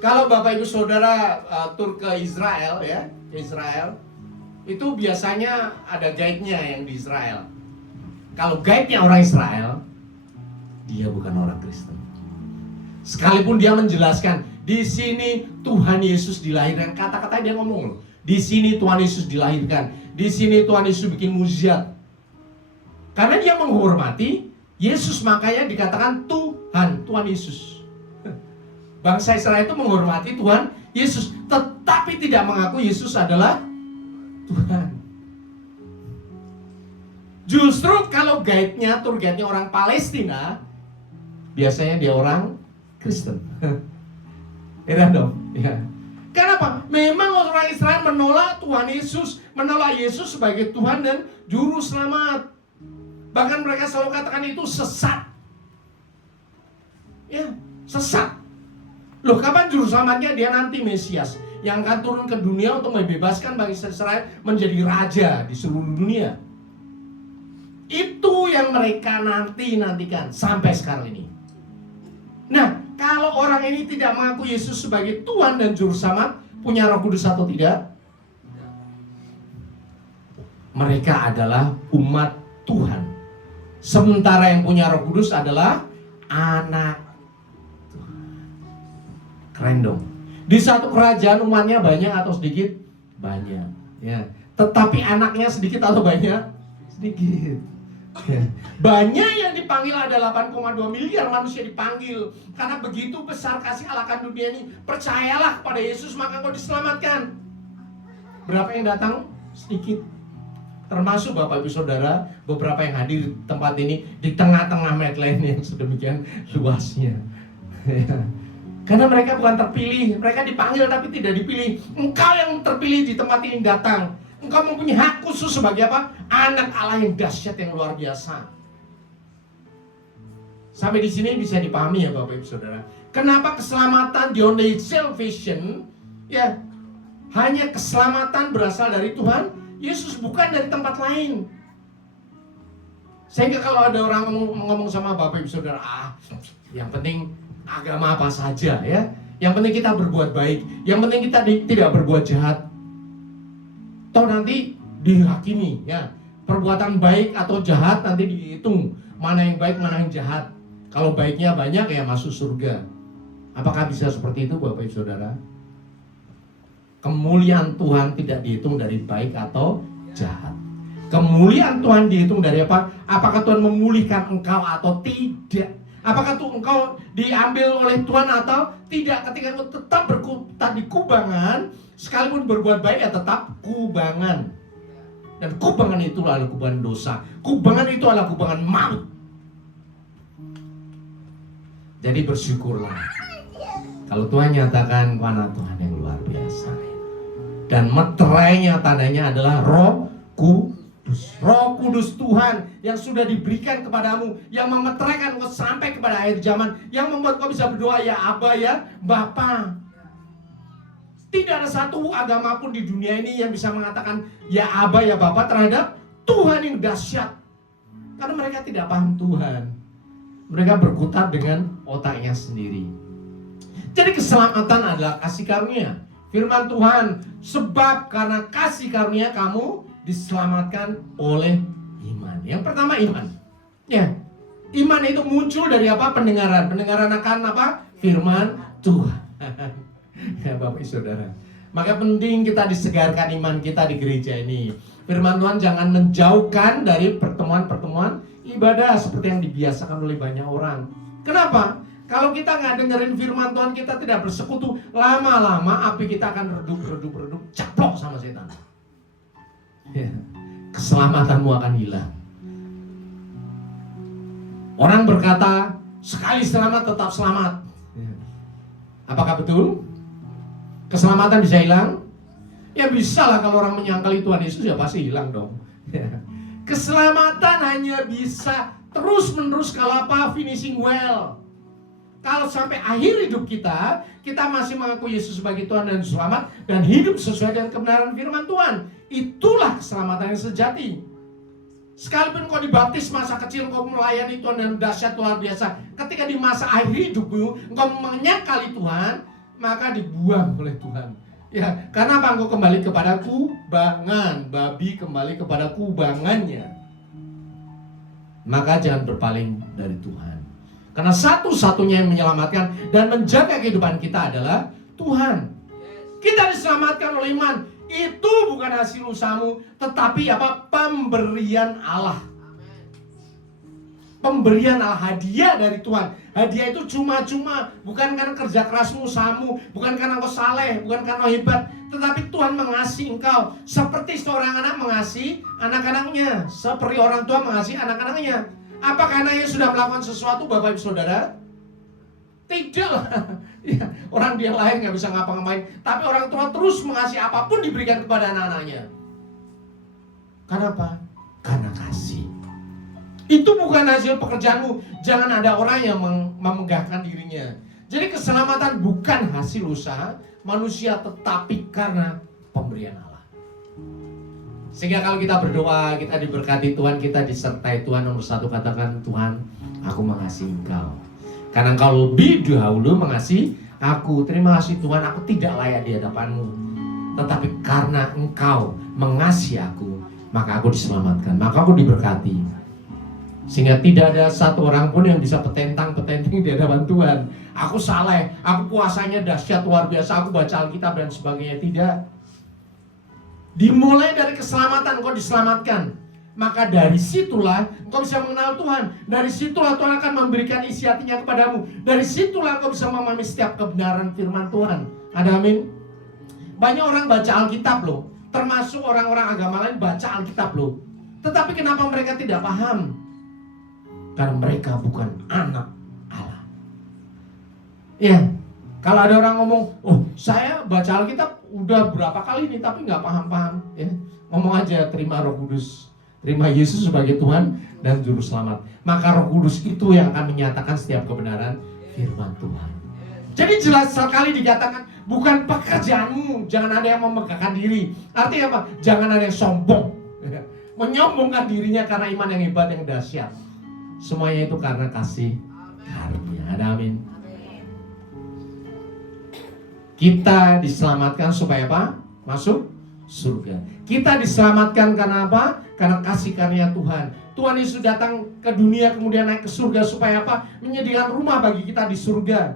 Kalau Bapak Ibu Saudara tur ke Israel, ya, Israel, itu biasanya ada guide-nya yang di Israel. Kalau guide-nya orang Israel, dia bukan orang Kristen. Sekalipun dia menjelaskan, di sini Tuhan Yesus dilahirkan, kata-kata dia ngomong, di sini Tuhan Yesus dilahirkan, di sini Tuhan Yesus bikin mukjizat. Karena dia menghormati Yesus, makanya dikatakan Tuhan Yesus. Bangsa Israel itu menghormati Tuhan Yesus, tetapi tidak mengaku Yesus adalah Tuhan. Justru kalau guide-nya, tour guide-nya orang Palestina, biasanya dia orang Kristen. Enak dong? Ya. Kenapa? Memang orang Israel menolak Tuhan Yesus, menolak Yesus sebagai Tuhan dan Juru Selamat. Bahkan mereka selalu katakan itu sesat. Ya, sesat. Loh, kapan Juru Selamatnya? Dia nanti Mesias yang akan turun ke dunia untuk membebaskan bangsa Israel menjadi raja di seluruh dunia. Itu yang mereka nantikan sampai sekarang ini. Nah, kalau orang ini tidak mengaku Yesus sebagai Tuhan dan Juru Selamat, punya Roh Kudus atau tidak? Mereka adalah umat Tuhan. Sementara yang punya Roh Kudus adalah anak Tuhan. Keren dong. Di satu kerajaan umatnya banyak atau sedikit? Banyak. Ya. Tetapi anaknya sedikit atau banyak? Sedikit. Ya. Banyak yang dipanggil, ada 8,2 miliar manusia dipanggil. Karena begitu besar kasih Allah akan dunia ini. Percayalah kepada Yesus maka kau diselamatkan. Berapa yang datang? Sedikit. Termasuk Bapak Ibu Saudara, beberapa yang hadir di tempat ini, di tengah-tengah Medland yang sedemikian luasnya. Ya. Karena mereka bukan terpilih, mereka dipanggil tapi tidak dipilih. Engkau yang terpilih di tempat ini datang. Engkau mempunyai hak khusus sebagai apa? Anak Allah yang dahsyat, yang luar biasa. Sampai di sini bisa dipahami ya Bapak Ibu Saudara. Kenapa keselamatan, the only salvation, ya, hanya keselamatan berasal dari Tuhan Yesus, bukan dari tempat lain. Sehingga kalau ada orang ngomong sama Bapak Ibu Saudara, yang penting agama apa saja ya, yang penting kita berbuat baik, yang penting kita tidak berbuat jahat. Toh nanti dihakimi ya, perbuatan baik atau jahat nanti dihitung mana yang baik mana yang jahat. Kalau baiknya banyak ya masuk surga. Apakah bisa seperti itu Bapak Ibu Saudara? Kemuliaan Tuhan tidak dihitung dari baik atau jahat. Kemuliaan Tuhan dihitung dari apa? Apakah Tuhan memulihkan engkau atau tidak? Apakah tuh engkau diambil oleh Tuhan atau tidak? Ketika engkau tetap berkutat di kubangan, sekalipun berbuat baik ya tetap kubangan. Dan kubangan itu adalah kubangan dosa. Kubangan itu adalah kubangan maut. Jadi bersyukurlah kalau Tuhan nyatakan anak Tuhan yang luar biasa. Dan meterainya tandanya adalah Roh Kudus. Roh Kudus Tuhan yang sudah diberikan kepadamu, yang memeteraikan engkau sampai kepada akhir zaman, yang membuat kau bisa berdoa ya Aba ya Bapa. Tidak ada satu agama pun di dunia ini yang bisa mengatakan ya Aba ya Bapa terhadap Tuhan yang dahsyat. Karena mereka tidak paham Tuhan. Mereka berkutat dengan otaknya sendiri. Jadi keselamatan adalah kasih karunia. Firman Tuhan, sebab karena kasih karunia kamu diselamatkan oleh iman. Yang pertama iman. Ya, iman itu muncul dari apa? Pendengaran. Pendengaran akan apa? Firman Tuhan. Ya Bapak Ibu Saudara. Maka penting kita disegarkan iman kita di gereja ini. Firman Tuhan jangan menjauhkan dari pertemuan-pertemuan ibadah seperti yang dibiasakan oleh banyak orang. Kenapa? Kalau kita nggak dengerin firman Tuhan, kita tidak bersekutu, lama-lama api kita akan redup, caplok sama setan. Ya. Keselamatanmu akan hilang. Orang berkata, sekali selamat tetap selamat. Ya. Apakah betul? Keselamatan bisa hilang? Ya bisa lah, kalau orang menyangkali Tuhan Yesus ya pasti hilang dong. Ya. Keselamatan hanya bisa terus-menerus kalau apa? Finishing well. Kalau sampai akhir hidup kita masih mengaku Yesus sebagai Tuhan dan Selamat dan hidup sesuai dengan kebenaran firman Tuhan, itulah keselamatan yang sejati. Sekalipun kau dibaptis masa kecil, kau melayani Tuhan dan dahsyat luar biasa, ketika di masa akhir hidupmu engkau menyangkali Tuhan, maka dibuang oleh Tuhan. Ya, karena apa? Engkau kembali kepada kubangan, babi kembali kepada kubangannya. Maka jangan berpaling dari Tuhan. Karena satu-satunya yang menyelamatkan dan menjaga kehidupan kita adalah Tuhan. Kita diselamatkan oleh iman. Itu bukan hasil usahamu, tetapi apa? Pemberian Allah. Pemberian Allah, hadiah dari Tuhan. Hadiah itu cuma-cuma, bukan karena kerja kerasmu, usahamu, bukan karena engkau saleh, bukan karena hebat, tetapi Tuhan mengasihi engkau seperti seorang anak mengasihi anak-anaknya, seperti orang tua mengasihi anak-anaknya. Apa karena ia sudah melakukan sesuatu, Bapak Ibu Saudara? Tidak lah. Ya, orang dia lain nggak bisa ngapa-ngapain, tapi orang tua terus mengasihi apapun diberikan kepada anak-anaknya. Kenapa? Karena kasih. Itu bukan hasil pekerjaanmu. Jangan ada orang yang memegahkan dirinya. Jadi keselamatan bukan hasil usaha manusia, tetapi karena pemberian Allah. Sehingga kalau kita berdoa, kita diberkati Tuhan, kita disertai Tuhan. Nomor satu katakan, Tuhan, aku mengasihi Engkau. Karena Engkau lebih dahulu mengasihi aku. Terima kasih Tuhan, aku tidak layak di hadapan-Mu. Tetapi karena Engkau mengasihi aku, maka aku diselamatkan, maka aku diberkati. Sehingga tidak ada satu orang pun yang bisa petentang-petenteng di hadapan Tuhan. Aku saleh, aku puasanya dahsyat luar biasa, aku baca Alkitab dan sebagainya. Tidak. Dimulai dari keselamatan, engkau diselamatkan. Maka dari situlah engkau bisa mengenal Tuhan. Dari situlah Tuhan akan memberikan isi hatinya kepadamu. Dari situlah engkau bisa memahami setiap kebenaran firman Tuhan. Ada amin? Banyak orang baca Alkitab loh. Termasuk orang-orang agama lain baca Alkitab loh. Tetapi kenapa mereka tidak paham? Karena mereka bukan anak Allah. Ya, kalau ada orang ngomong, oh saya baca Alkitab udah berapa kali nih tapi nggak paham-paham, ya ngomong aja terima Roh Kudus, terima Yesus sebagai Tuhan dan Juru Selamat. Maka Roh Kudus itu yang akan menyatakan setiap kebenaran firman Tuhan. Jadi jelas sekali dikatakan bukan pekerjaanmu, jangan ada yang memegahkan diri. Artinya apa? Jangan ada yang sombong, menyombongkan dirinya karena iman yang hebat, yang dahsyat. Semuanya itu karena kasih karunia. Ada amin. Kita diselamatkan supaya apa? Masuk surga. Kita diselamatkan karena apa? Karena kasih karunia Tuhan. Tuhan Yesus datang ke dunia kemudian naik ke surga supaya apa? Menyediakan rumah bagi kita di surga.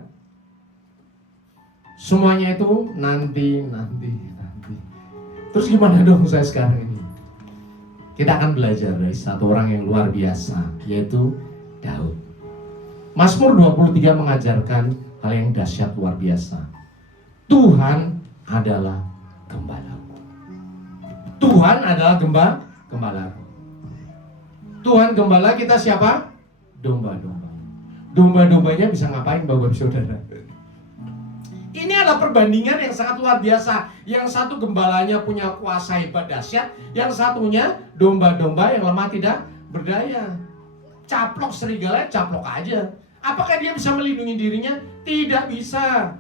Semuanya itu nanti. Terus gimana dong saya sekarang ini? Kita akan belajar dari satu orang yang luar biasa, yaitu Daud. Mazmur 23 mengajarkan hal yang dahsyat luar biasa. Tuhan adalah gembalaku. Tuhan adalah gembalaku. Tuhan gembala kita siapa? Domba-domba. Domba-dombanya bisa ngapain Bapak Saudara? Ini adalah perbandingan yang sangat luar biasa. Yang satu gembalanya punya kuasa hebat dahsyat, yang satunya domba-domba yang lemah tidak berdaya. Caplok serigala, caplok aja. Apakah dia bisa melindungi dirinya? Tidak bisa.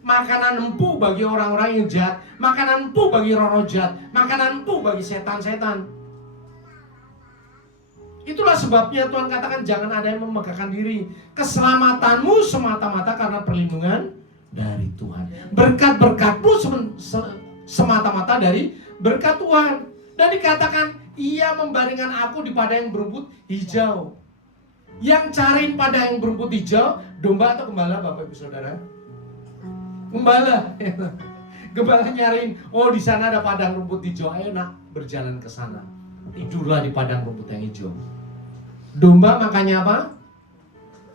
Makanan empuk bagi orang-orang yang jahat, makanan empuk bagi roh-roh jahat, makanan empuk bagi setan-setan. Itulah sebabnya Tuhan katakan jangan ada yang memegahkan diri. Keselamatanmu semata-mata karena perlindungan dari Tuhan. Berkat-berkatmu semata-mata dari berkat Tuhan. Dan dikatakan ia membaringkan aku di padang yang berumput hijau. Yang cariin padang yang berumput hijau, domba atau gembala Bapak Ibu Saudara? Gembala. Gembala nyariin, oh di sana ada padang rumput hijau, ayo nak berjalan ke sana. Tidurlah di padang rumput yang hijau. Domba makannya apa?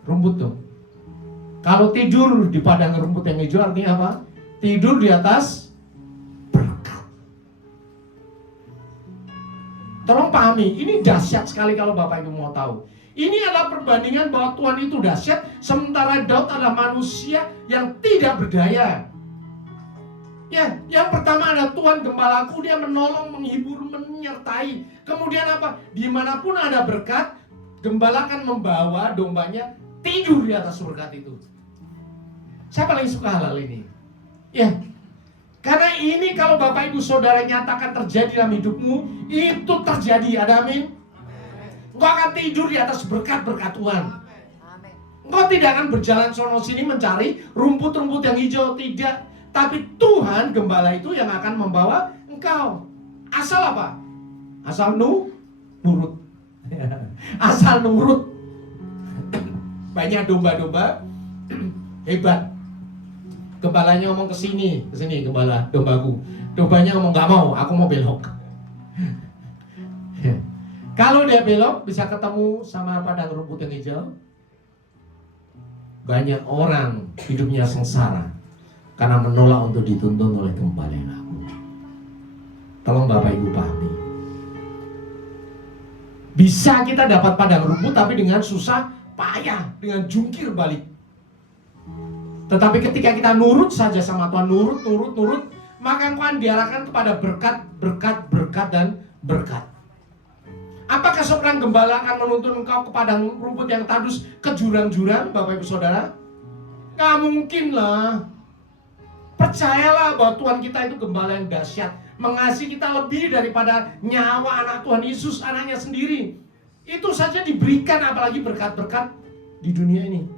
Rumput dong. Kalau tidur di padang rumput yang hijau artinya apa? Tidur di atas berkat. Tolong pahami, ini dahsyat sekali kalau Bapak Ibu mau tahu. Ini adalah perbandingan bahwa Tuhan itu dahsyat, sementara Daud adalah manusia yang tidak berdaya. Ya, yang pertama ada Tuhan gembalaku, dia menolong, menghibur, menyertai. Kemudian apa? Dimanapun ada berkat, gembala akan membawa dombanya tidur di atas berkat itu. Saya paling suka hal ini. Ya, karena ini kalau Bapak Ibu Saudara nyatakan terjadi dalam hidupmu, itu terjadi, ada amin? Engkau akan tidur di atas berkat-berkat Tuhan. Engkau tidak akan berjalan sono sini mencari rumput-rumput yang hijau, tidak. Tapi Tuhan gembala itu yang akan membawa engkau. Asal apa? Asal nurut. Asal nurut. Banyak domba-domba hebat. Gembalanya ngomong ke sini gembala dombaku. Dombanya ngomong nggak mau, aku mau belok. Kalau dia belok bisa ketemu sama padang rumput yang hijau. Banyak orang hidupnya sengsara karena menolak untuk dituntun oleh gembala yang aku. Tolong Bapak Ibu pahami. Bisa kita dapat padang rumput tapi dengan susah payah, dengan jungkir balik. Tetapi ketika kita nurut saja sama Tuhan, nurut, maka engkau akan diarahkan kepada berkat, dan berkat. Apakah seorang gembala akan menuntun engkau ke padang rumput yang tandus, ke jurang-jurang, Bapak Ibu Saudara? Gak mungkin lah. Percayalah bahwa Tuhan kita itu gembala yang dahsyat, mengasihi kita lebih daripada nyawa anak Tuhan Yesus, anaknya sendiri. Itu saja diberikan, apalagi berkat-berkat di dunia ini.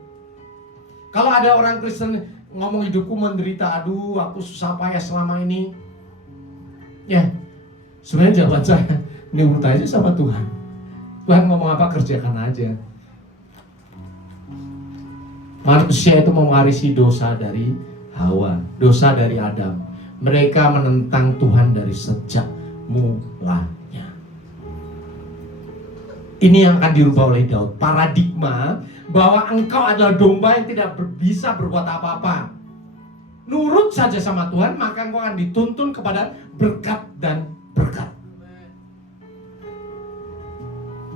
Kalau ada orang Kristen ngomong hidupku menderita, aduh aku susah payah selama ini. Ya, sebenarnya jawaban saya, nurut aja sama Tuhan. Tuhan ngomong apa, kerjakan aja. Manusia itu mewarisi dosa dari Hawa, dosa dari Adam. Mereka menentang Tuhan dari sejak mulanya. Ini yang akan dirubah oleh Daud. Paradigma bahwa engkau adalah domba yang tidak bisa berbuat apa-apa. Nurut saja sama Tuhan, maka engkau akan dituntun kepada berkat dan berkat.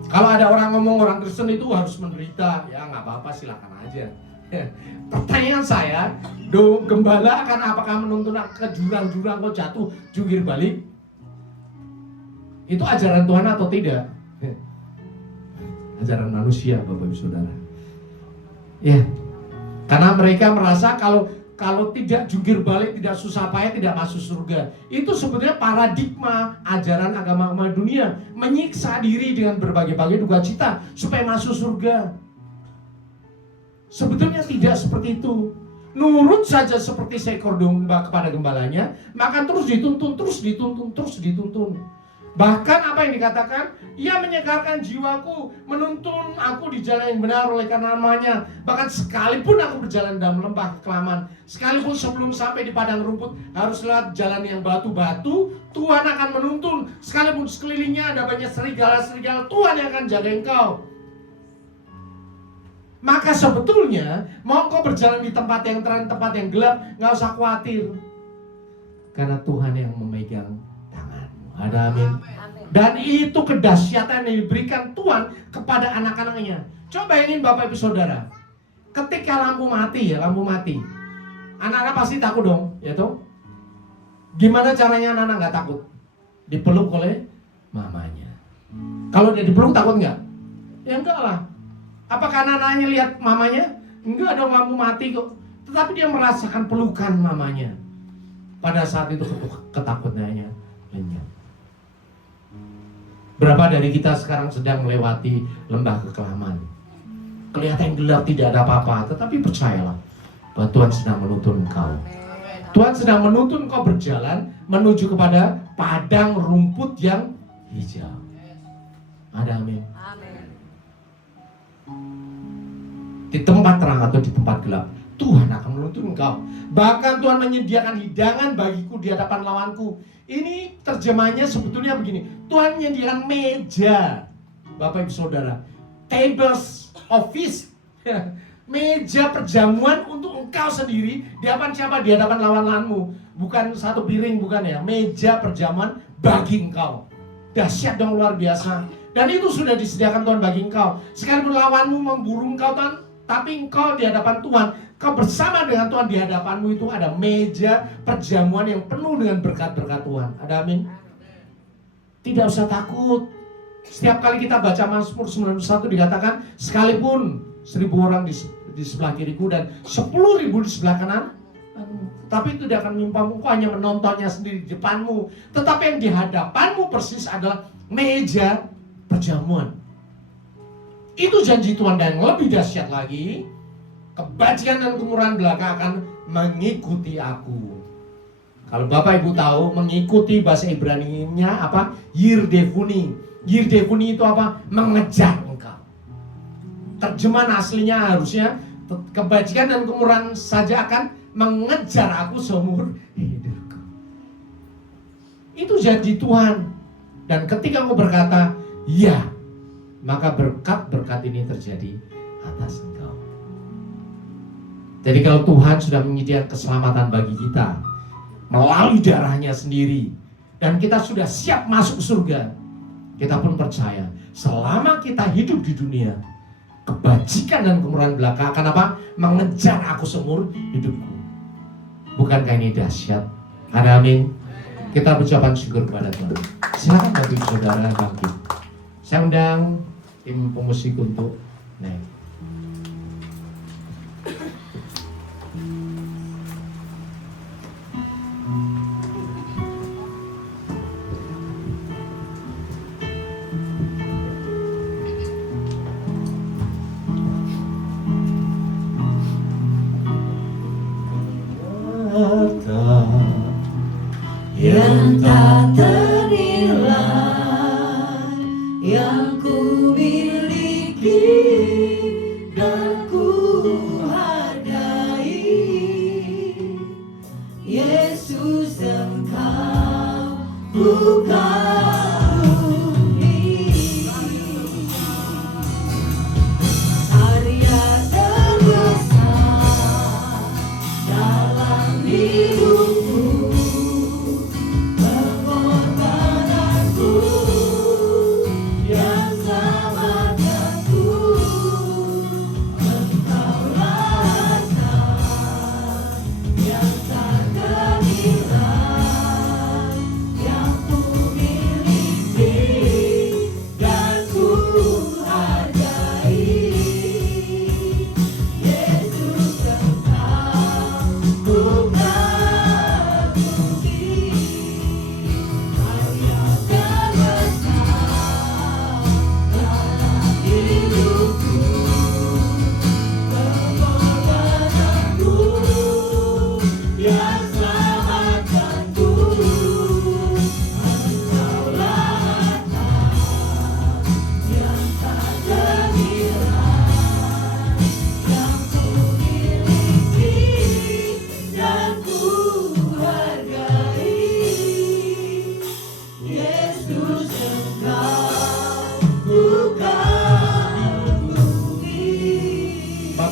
Kalau ada orang ngomong orang Kristen itu harus menderita, ya nggak apa-apa, silakan aja. Pertanyaan saya, gembala akan apakah menuntun ke jurang-jurang kau jatuh jungkir balik? Itu ajaran Tuhan atau tidak? Ajaran manusia, Bapak Ibu Saudara. Ya, karena mereka merasa kalau tidak jungkir balik, tidak susah payah, tidak masuk surga. Itu sebenarnya paradigma ajaran agama dunia, menyiksa diri dengan berbagai-bagai duka cita supaya masuk surga. Sebetulnya tidak seperti itu. Nurut saja seperti seekor domba kepada gembalanya, maka terus dituntun. Bahkan apa yang dikatakan, ia menyegarkan jiwaku, menuntun aku di jalan yang benar oleh karena namanya. Bahkan sekalipun aku berjalan dalam lembah kekelaman, sekalipun sebelum sampai di padang rumput harus lewat jalan yang batu-batu, Tuhan akan menuntun. Sekalipun sekelilingnya ada banyak serigala-serigala, Tuhan yang akan jaga engkau. Maka sebetulnya mau kau berjalan di tempat yang terang, tempat yang gelap, gak usah khawatir, karena Tuhan yang memegang tanganmu. Ada amin. Dan itu kedahsyatan yang diberikan Tuhan kepada anak-anaknya. Coba bayangin Bapak Ibu Saudara, ketika lampu mati, anak-anak pasti takut dong, ya toh? Gimana caranya anak-anak gak takut? Dipeluk oleh mamanya. Kalau dia dipeluk takut gak? Ya enggak lah. Apakah anak-anaknya lihat mamanya? Enggak dong, lampu mati kok. Tetapi dia merasakan pelukan mamanya. Pada saat itu ketakutannya lenyap. Berapa dari kita sekarang sedang melewati lembah kekelaman? Kelihatan gelap, tidak ada apa-apa. Tetapi percayalah bahwa Tuhan sedang menuntun engkau. Tuhan sedang menuntun engkau berjalan menuju kepada padang rumput yang hijau. Ada amin. Di tempat terang atau di tempat gelap, Tuhan akan menuntun engkau. Bahkan Tuhan menyediakan hidangan bagiku di hadapan lawanku. Ini terjemahnya sebetulnya begini, Tuhan menyediakan meja, Bapak Ibu Saudara. tables of feast. Meja perjamuan untuk engkau sendiri di hadapan siapa? Di hadapan lawan-lawanmu. Bukan satu piring, bukan ya. Meja perjamuan bagi engkau. Dahsyat dong, luar biasa. Dan itu sudah disediakan Tuhan bagi engkau. Sekalipun lawanmu memburu engkau, Tuhan, tapi engkau di hadapan Tuhan, kau bersama dengan Tuhan, di hadapanmu itu ada meja perjamuan yang penuh dengan berkat-berkat Tuhan. Ada amin? Tidak usah takut. Setiap kali kita baca Mazmur 91 dikatakan, sekalipun 1000 orang di sebelah kiriku dan 10.000 di sebelah kanan, tapi itu tidak akan menyimpamu. Kau hanya menontonnya sendiri di depanmu. Tetapi yang di hadapanmu persis adalah meja perjamuan. Itu janji Tuhan. Dan lebih dahsyat lagi, kebajikan dan kemurahan belaka akan mengikuti aku. Kalau Bapak Ibu tahu, mengikuti bahasa Ibrani-nya apa? Yirdefuni. Yirdefuni itu apa? Mengejar engkau. Terjemahan aslinya harusnya kebajikan dan kemurahan saja akan mengejar aku seumur hidupku. Itu janji Tuhan. Dan ketika engkau berkata ya, maka berkat-berkat ini terjadi atas engkau. Jadi kalau Tuhan sudah menyediakan keselamatan bagi kita melalui darahnya sendiri, dan kita sudah siap masuk surga, kita pun percaya selama kita hidup di dunia, kebajikan dan kemurahan belaka akan apa? Mengejar aku seumur hidupku. Bukankah ini dahsyat? Ada amin? Kita ucapkan syukur kepada Tuhan. Silakan Bapak Ibu Saudara bangkit. Saya undang tim pemusik untuk naik. Yang tak ternilai yang ku miliki dan ku hargai, Yesus Engkau bukan Arya terbesar dalam hidupku.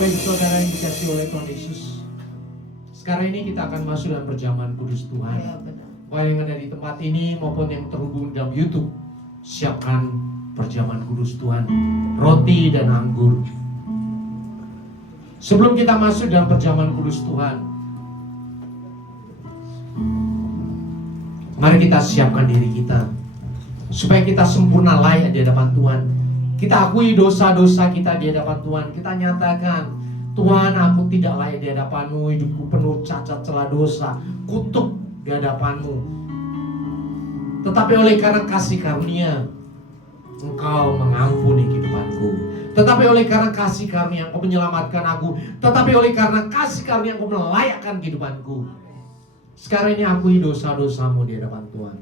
Saudara yang dikasihi oleh Tuhan Yesus, sekarang ini kita akan masuk dalam perjamuan kudus Tuhan. Ya, benar. Baik yang ada di tempat ini maupun yang terhubung dalam YouTube, siapkan perjamuan kudus Tuhan, roti dan anggur. Sebelum kita masuk dalam perjamuan kudus Tuhan, mari kita siapkan diri kita supaya kita sempurna layak di hadapan Tuhan. Kita akui dosa-dosa kita di hadapan Tuhan. Kita nyatakan, Tuhan, aku tidak layak di hadapan-Mu, hidupku penuh cacat celah dosa, kutuk di hadapan-Mu. Tetapi oleh karena kasih karunia, Engkau mengampuni kehidupanku. Tetapi oleh karena kasih karunia, Engkau menyelamatkan aku. Tetapi oleh karena kasih karunia, Engkau melayakkan kehidupanku. Sekarang ini akui dosa-dosa-Mu di hadapan Tuhan.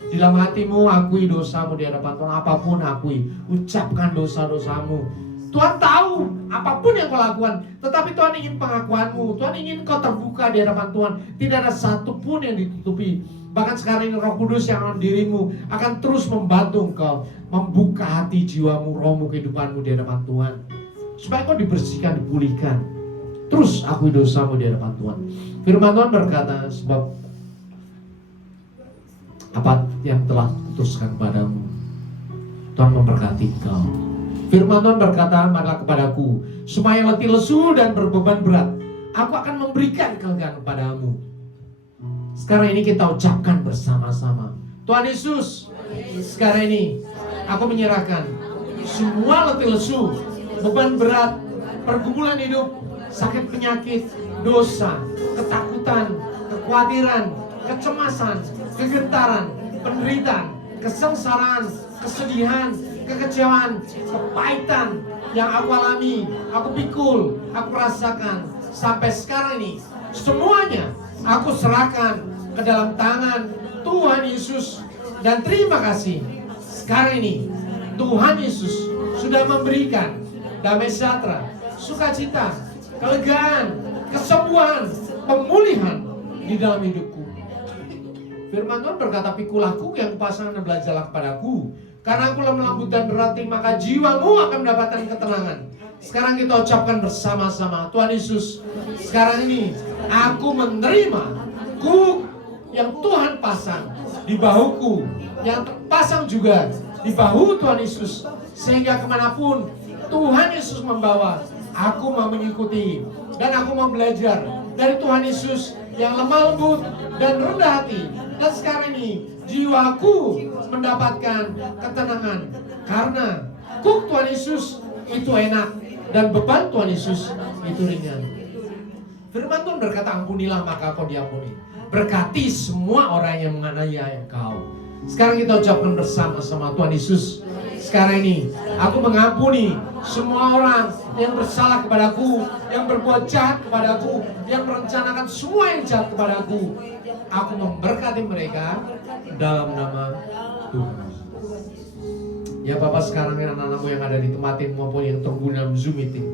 Di dalam hatimu akui dosamu di hadapan Tuhan. Apapun akui, ucapkan dosa-dosamu. Tuhan tahu apapun yang kau lakukan, tetapi Tuhan ingin pengakuanmu. Tuhan ingin kau terbuka di hadapan Tuhan. Tidak ada satupun yang ditutupi. Bahkan sekarang ini Roh Kudus yang dalam dirimu akan terus membantu engkau membuka hati, jiwamu, rohmu, kehidupanmu di hadapan Tuhan, supaya kau dibersihkan, dipulihkan. Terus akui dosamu di hadapan Tuhan. Firman Tuhan berkata, sebab apa yang telah kutuskan padamu, Tuhan memberkati engkau. Firman Tuhan berkata, marilah kepadaku, supaya letih lesu dan berbeban berat, aku akan memberikan kelegaan kepadamu. Sekarang ini kita ucapkan bersama-sama, Tuhan Yesus, sekarang ini aku menyerahkan semua letih lesu, beban berat, pergumulan hidup, sakit penyakit, dosa, ketakutan, kekhawatiran, kecemasan, kegentaran, penderitaan, kesengsaraan, kesedihan, kekecewaan, kepahitan yang aku alami, aku pikul, aku rasakan sampai sekarang ini, semuanya aku serahkan ke dalam tangan Tuhan Yesus. Dan terima kasih, sekarang ini Tuhan Yesus sudah memberikan damai sejahtera, sukacita, kelegaan, kesembuhan, pemulihan di dalam hidupku. Firman Tuhan berkata, pikul aku yang kupasangkan dan belajarlah kepadaku, karena aku lemah lembut dan berhati, maka jiwamu akan mendapatkan ketenangan. Sekarang kita ucapkan bersama-sama, Tuhan Yesus, sekarang ini aku menerima kuk yang Tuhan pasang di bahuku, yang terpasang juga di bahu Tuhan Yesus, sehingga kemanapun Tuhan Yesus membawa, aku mau mengikuti dan aku mau belajar dari Tuhan Yesus yang lemah lembut dan rendah hati. Dan sekarang ini jiwaku mendapatkan ketenangan, karena kuk Tuhan Yesus itu enak dan beban Tuhan Yesus itu ringan. Firman Tuhan berkata, ampunilah maka kau diampuni, berkati semua orang yang menganiaya engkau. Sekarang kita ucapkan bersama-sama, Tuhan Yesus, sekarang ini aku mengampuni semua orang yang bersalah kepadaku, yang berbuat jahat kepadaku, yang merencanakan semua yang jahat kepadaku. Aku memberkati mereka dalam nama Tuhan. Ya Bapak, sekarang anak-anakmu yang ada di tempat ini maupun yang terhubung dalam Zoom meeting,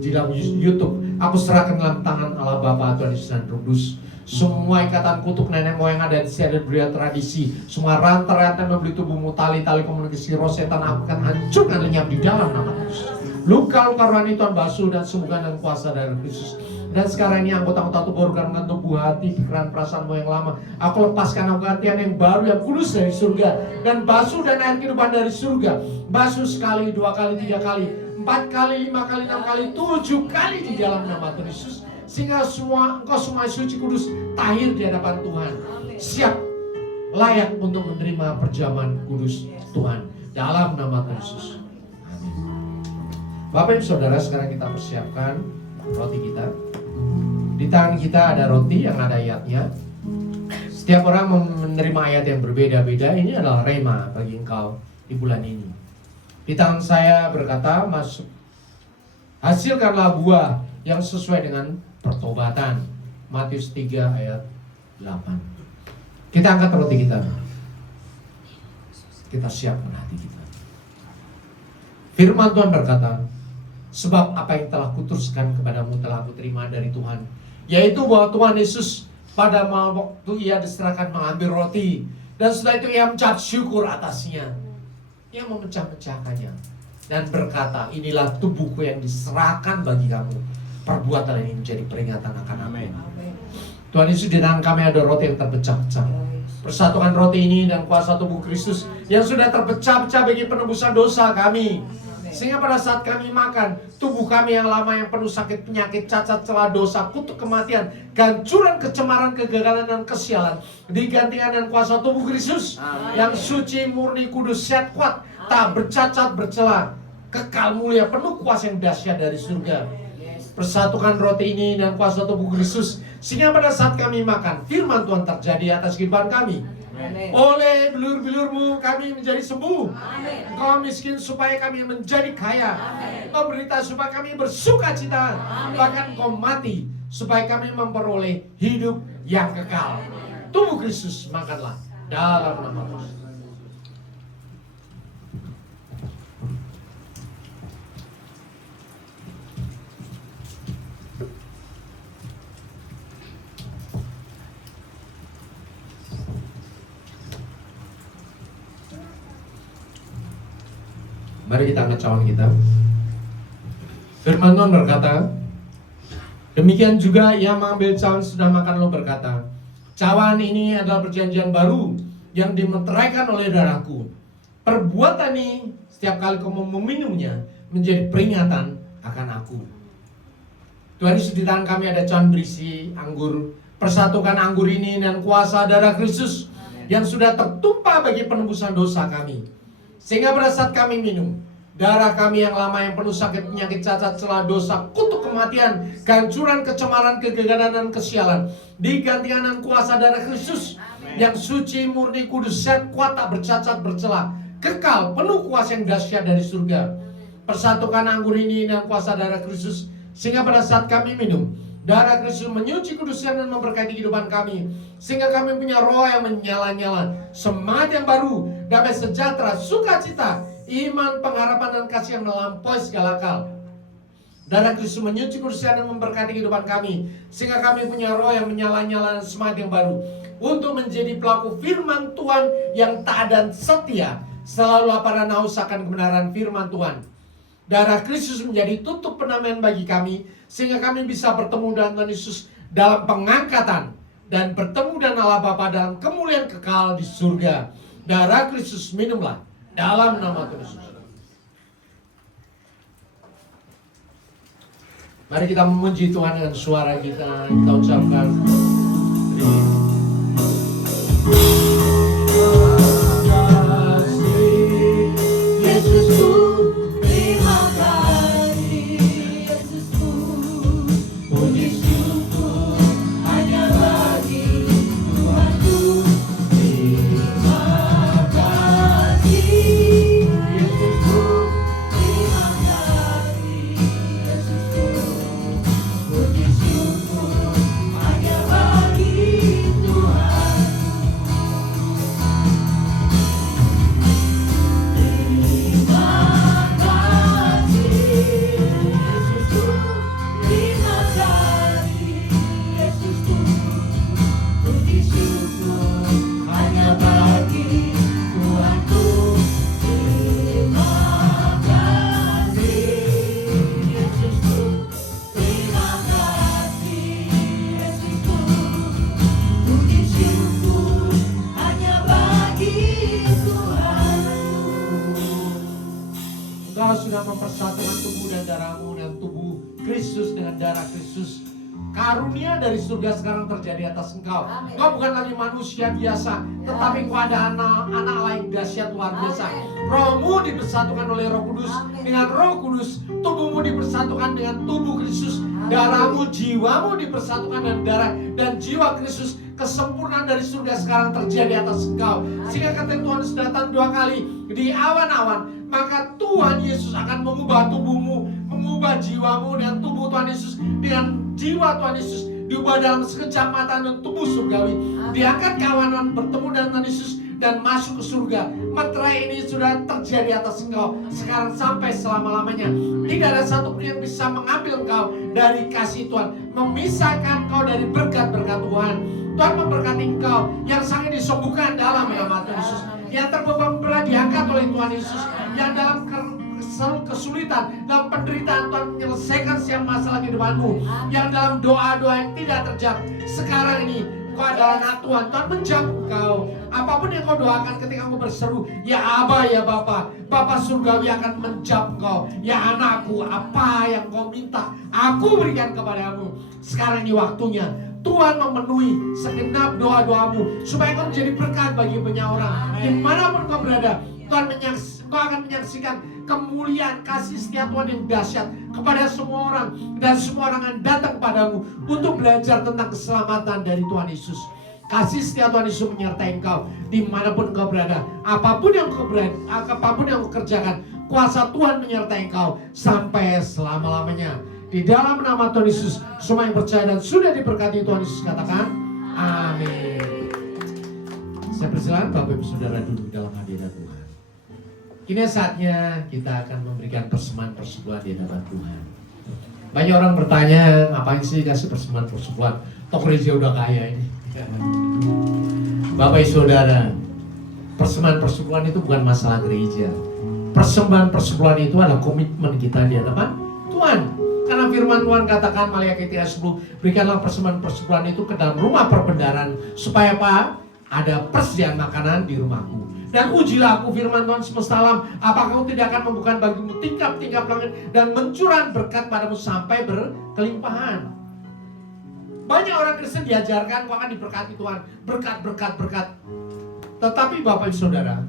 di dalam YouTube, aku serahkan dalam tangan Allah Bapa, Tuhan Yesus dan Roh Kudus. Semua ikatan kutuk nenek moyang ada di sini, ada budaya tradisi, semua rantai-rantai membeli tubuhmu, tali-tali komunikasi roh setan, aku akan hancurkan lenyap di dalam nama Yesus. Luka-luka rohani Tuhan basuh dan sembuhkan dengan kuasa dari Kristus. Dan sekarang ini anggota-anggota tubuh organ dengan tubuh hati, pikiran, perasaanmu yang lama, aku lepaskan gantian yang baru, yang kudus dari surga, dan basuh dan air kehidupan dari surga. Basuh sekali, 2 kali, 3 kali, 4 kali, 5 kali, 6 kali, 7 kali di dalam nama Tuhan Yesus. Sehingga engkau semua suci kudus, tahir di hadapan Tuhan, siap, layak untuk menerima perjamuan kudus Tuhan dalam nama Tuhan Yesus. Amin. Bapak Ibu Saudara, sekarang kita persiapkan roti kita. Di tangan kita ada roti yang ada ayatnya. Setiap orang menerima ayat yang berbeda-beda. Ini adalah rema bagi engkau di bulan ini. Di tangan saya berkata, masuk, hasilkanlah buah yang sesuai dengan pertobatan. Matius 3 ayat 8. Kita angkat roti kita. Kita siapkan hati kita. Firman Tuhan berkata, sebab apa yang telah kuteruskan kepadamu telah aku terima dari Tuhan, yaitu bahwa Tuhan Yesus pada waktu ia diserahkan mengambil roti, dan setelah itu ia mengucap syukur atasnya, ia memecah-mecahkannya dan berkata, inilah tubuhku yang diserahkan bagi kamu, perbuatan ini menjadi peringatan akan aku. Tuhan Yesus, di tangan kami ada roti yang terpecah-pecah. Persatukan roti ini dan kuasa tubuh Kristus yang sudah terpecah-pecah bagi penebusan dosa kami. Sehingga pada saat kami makan, tubuh kami yang lama yang penuh sakit, penyakit, cacat, celah, dosa, kutuk kematian, gancuran, kecemaran, kegagalan, dan kesialan digantikan dengan kuasa tubuh Kristus yang suci, murni, kudus, sehat, kuat, tak bercacat, bercela, kekal, mulia, penuh kuasa yang dahsyat dari surga. Persatukan roti ini dan kuasa tubuh Kristus, sehingga pada saat kami makan, firman Tuhan terjadi atas kehidupan kami. Oleh bilur-bilurmu kami menjadi sembuh. Engkau miskin supaya kami menjadi kaya. Engkau berita supaya kami bersuka cita. Bahkan Engkau mati supaya kami memperoleh hidup yang kekal. Tubuh Kristus, makanlah dalam nama Tuhan. Mari kita angkat cawan kita. Firman Tuhan berkata, demikian juga ia mengambil cawan sudah makan lalu berkata, cawan ini adalah perjanjian baru yang dimeteraikan oleh darahku. Perbuatan ini setiap kali kamu meminumnya menjadi peringatan akan aku. Tuhan Yesus, di tangan kami ada cawan berisi anggur. Persatukan anggur ini dengan kuasa darah Kristus yang sudah tertumpah bagi penebusan dosa kami. Sehingga pada saat kami minum, darah kami yang lama yang penuh sakit, penyakit, cacat, celah, dosa, kutuk kematian, kehancuran, kecemaran, kegagalan, dan kesialan digantikan dengan kuasa darah Kristus yang suci, murni, kudus, sehat, kuat, tak bercacat, bercela, kekal, penuh kuasa yang dahsyat dari surga. Persatukan anggur ini dengan kuasa darah Kristus, sehingga pada saat kami minum, darah Kristus menyuci, kuduskan, dan memberkati kehidupan kami, sehingga kami punya roh yang menyala-nyala, semangat yang baru, damai sejahtera, sukacita, iman, pengharapan, dan kasih yang melampaui segala akal. Darah Kristus menyuci, kuduskan, dan memberkati kehidupan kami, sehingga kami punya roh yang menyala-nyala dan semangat yang baru, untuk menjadi pelaku firman Tuhan yang taat dan setia, selalu lapar dan haus akan kebenaran firman Tuhan. Darah Kristus menjadi tutup penampilan bagi kami, sehingga kami bisa bertemu dengan Tuhan Yesus dalam pengangkatan, dan bertemu dengan Allah Bapa dalam kemuliaan kekal di surga. Darah Kristus, minumlah dalam nama Tuhan Yesus. Mari kita memuji Tuhan dengan suara kita. Kita ucapkan sudah mempersatukan tubuh dan darahmu dan tubuh Kristus dengan darah Kristus. Karunia dari surga sekarang terjadi atas engkau. Engkau bukan lagi manusia biasa, tetapi engkau ada anak lain dahsyat luar biasa. Rohmu dipersatukan oleh Roh Kudus dengan Roh Kudus. Tubuhmu dipersatukan dengan tubuh Kristus. Darahmu, jiwamu dipersatukan dengan darah dan jiwa Kristus. Kesempurnaan dari surga sekarang terjadi atas engkau. Sehingga ketika Tuhan sudah datang 2 kali di awan-awan, maka Tuhan Yesus akan mengubah tubuhmu, mengubah jiwamu dengan tubuh Tuhan Yesus, dengan jiwa Tuhan Yesus diubah dalam sekejap mata dan tubuh surgawi. Diangkat kawanan bertemu dengan Tuhan Yesus dan masuk ke surga. Meterai ini sudah terjadi atas engkau sekarang sampai selama-lamanya. Tidak ada satupun yang bisa mengambil engkau dari kasih Tuhan, memisahkan engkau dari berkat-berkat Tuhan. Tuhan memberkati engkau yang sangat disembuhkan dalam nama Tuhan Yesus, yang terbeban berat diangkat oleh Tuhan Yesus, yang dalam kesulitan, dalam penderitaan Tuhan menyelesaikan setiap masalah kehidupanmu, yang dalam doa-doa yang tidak terjawab sekarang ini engkau adalah anak Tuhan. Tuhan menjawab engkau. Apapun yang kau doakan ketika engkau berseru, ya Aba, ya Bapa, Bapa surgawi akan menjawab engkau. Ya anakku, apa yang kau minta, aku berikan kepadamu. Sekarang ini waktunya Tuhan memenuhi segenap doa-doamu supaya kau menjadi berkat bagi banyak orang. Dimanapun kau berada, Tuhan kau akan menyaksikan kemuliaan kasih setia Tuhan yang dahsyat kepada semua orang, dan semua orang yang datang kepadamu untuk belajar tentang keselamatan dari Tuhan Yesus. Kasih setia Tuhan Yesus menyertai engkau dimanapun kau berada. Apapun yang kau kerjakan, kuasa Tuhan menyertai engkau sampai selama-lamanya. Di dalam nama Tuhan Yesus, semua yang percaya dan sudah diberkati Tuhan Yesus katakan amin. Saya persilakan Bapak Ibu Saudara duduk dalam hadirat Tuhan. Kini saatnya kita akan memberikan persembahan persepuluhan di hadapan Tuhan. Banyak orang bertanya, ngapain sih kasih persembahan persepuluhan? Toh gereja udah kaya ini. Bapak Ibu Saudara, persembahan persepuluhan itu bukan masalah gereja. persembahan persepuluhan itu adalah komitmen kita di hadapan Tuhan. Karena firman Tuhan katakan Maliaki 3:10, berikanlah persembahan persepuluhan itu ke dalam rumah perbendaharaan supaya apa? Ada persediaan makanan di rumahku. Dan ujilah aku firman Tuhan semesta alam, apakah kamu tidak akan membuka bagimu tingkap-tingkap langit dan mencurahkan berkat padamu sampai berkelimpahan. Banyak orang Kristen diajarkan kau akan diberkati Tuhan, berkat. Tetapi Bapak Ibu Saudara,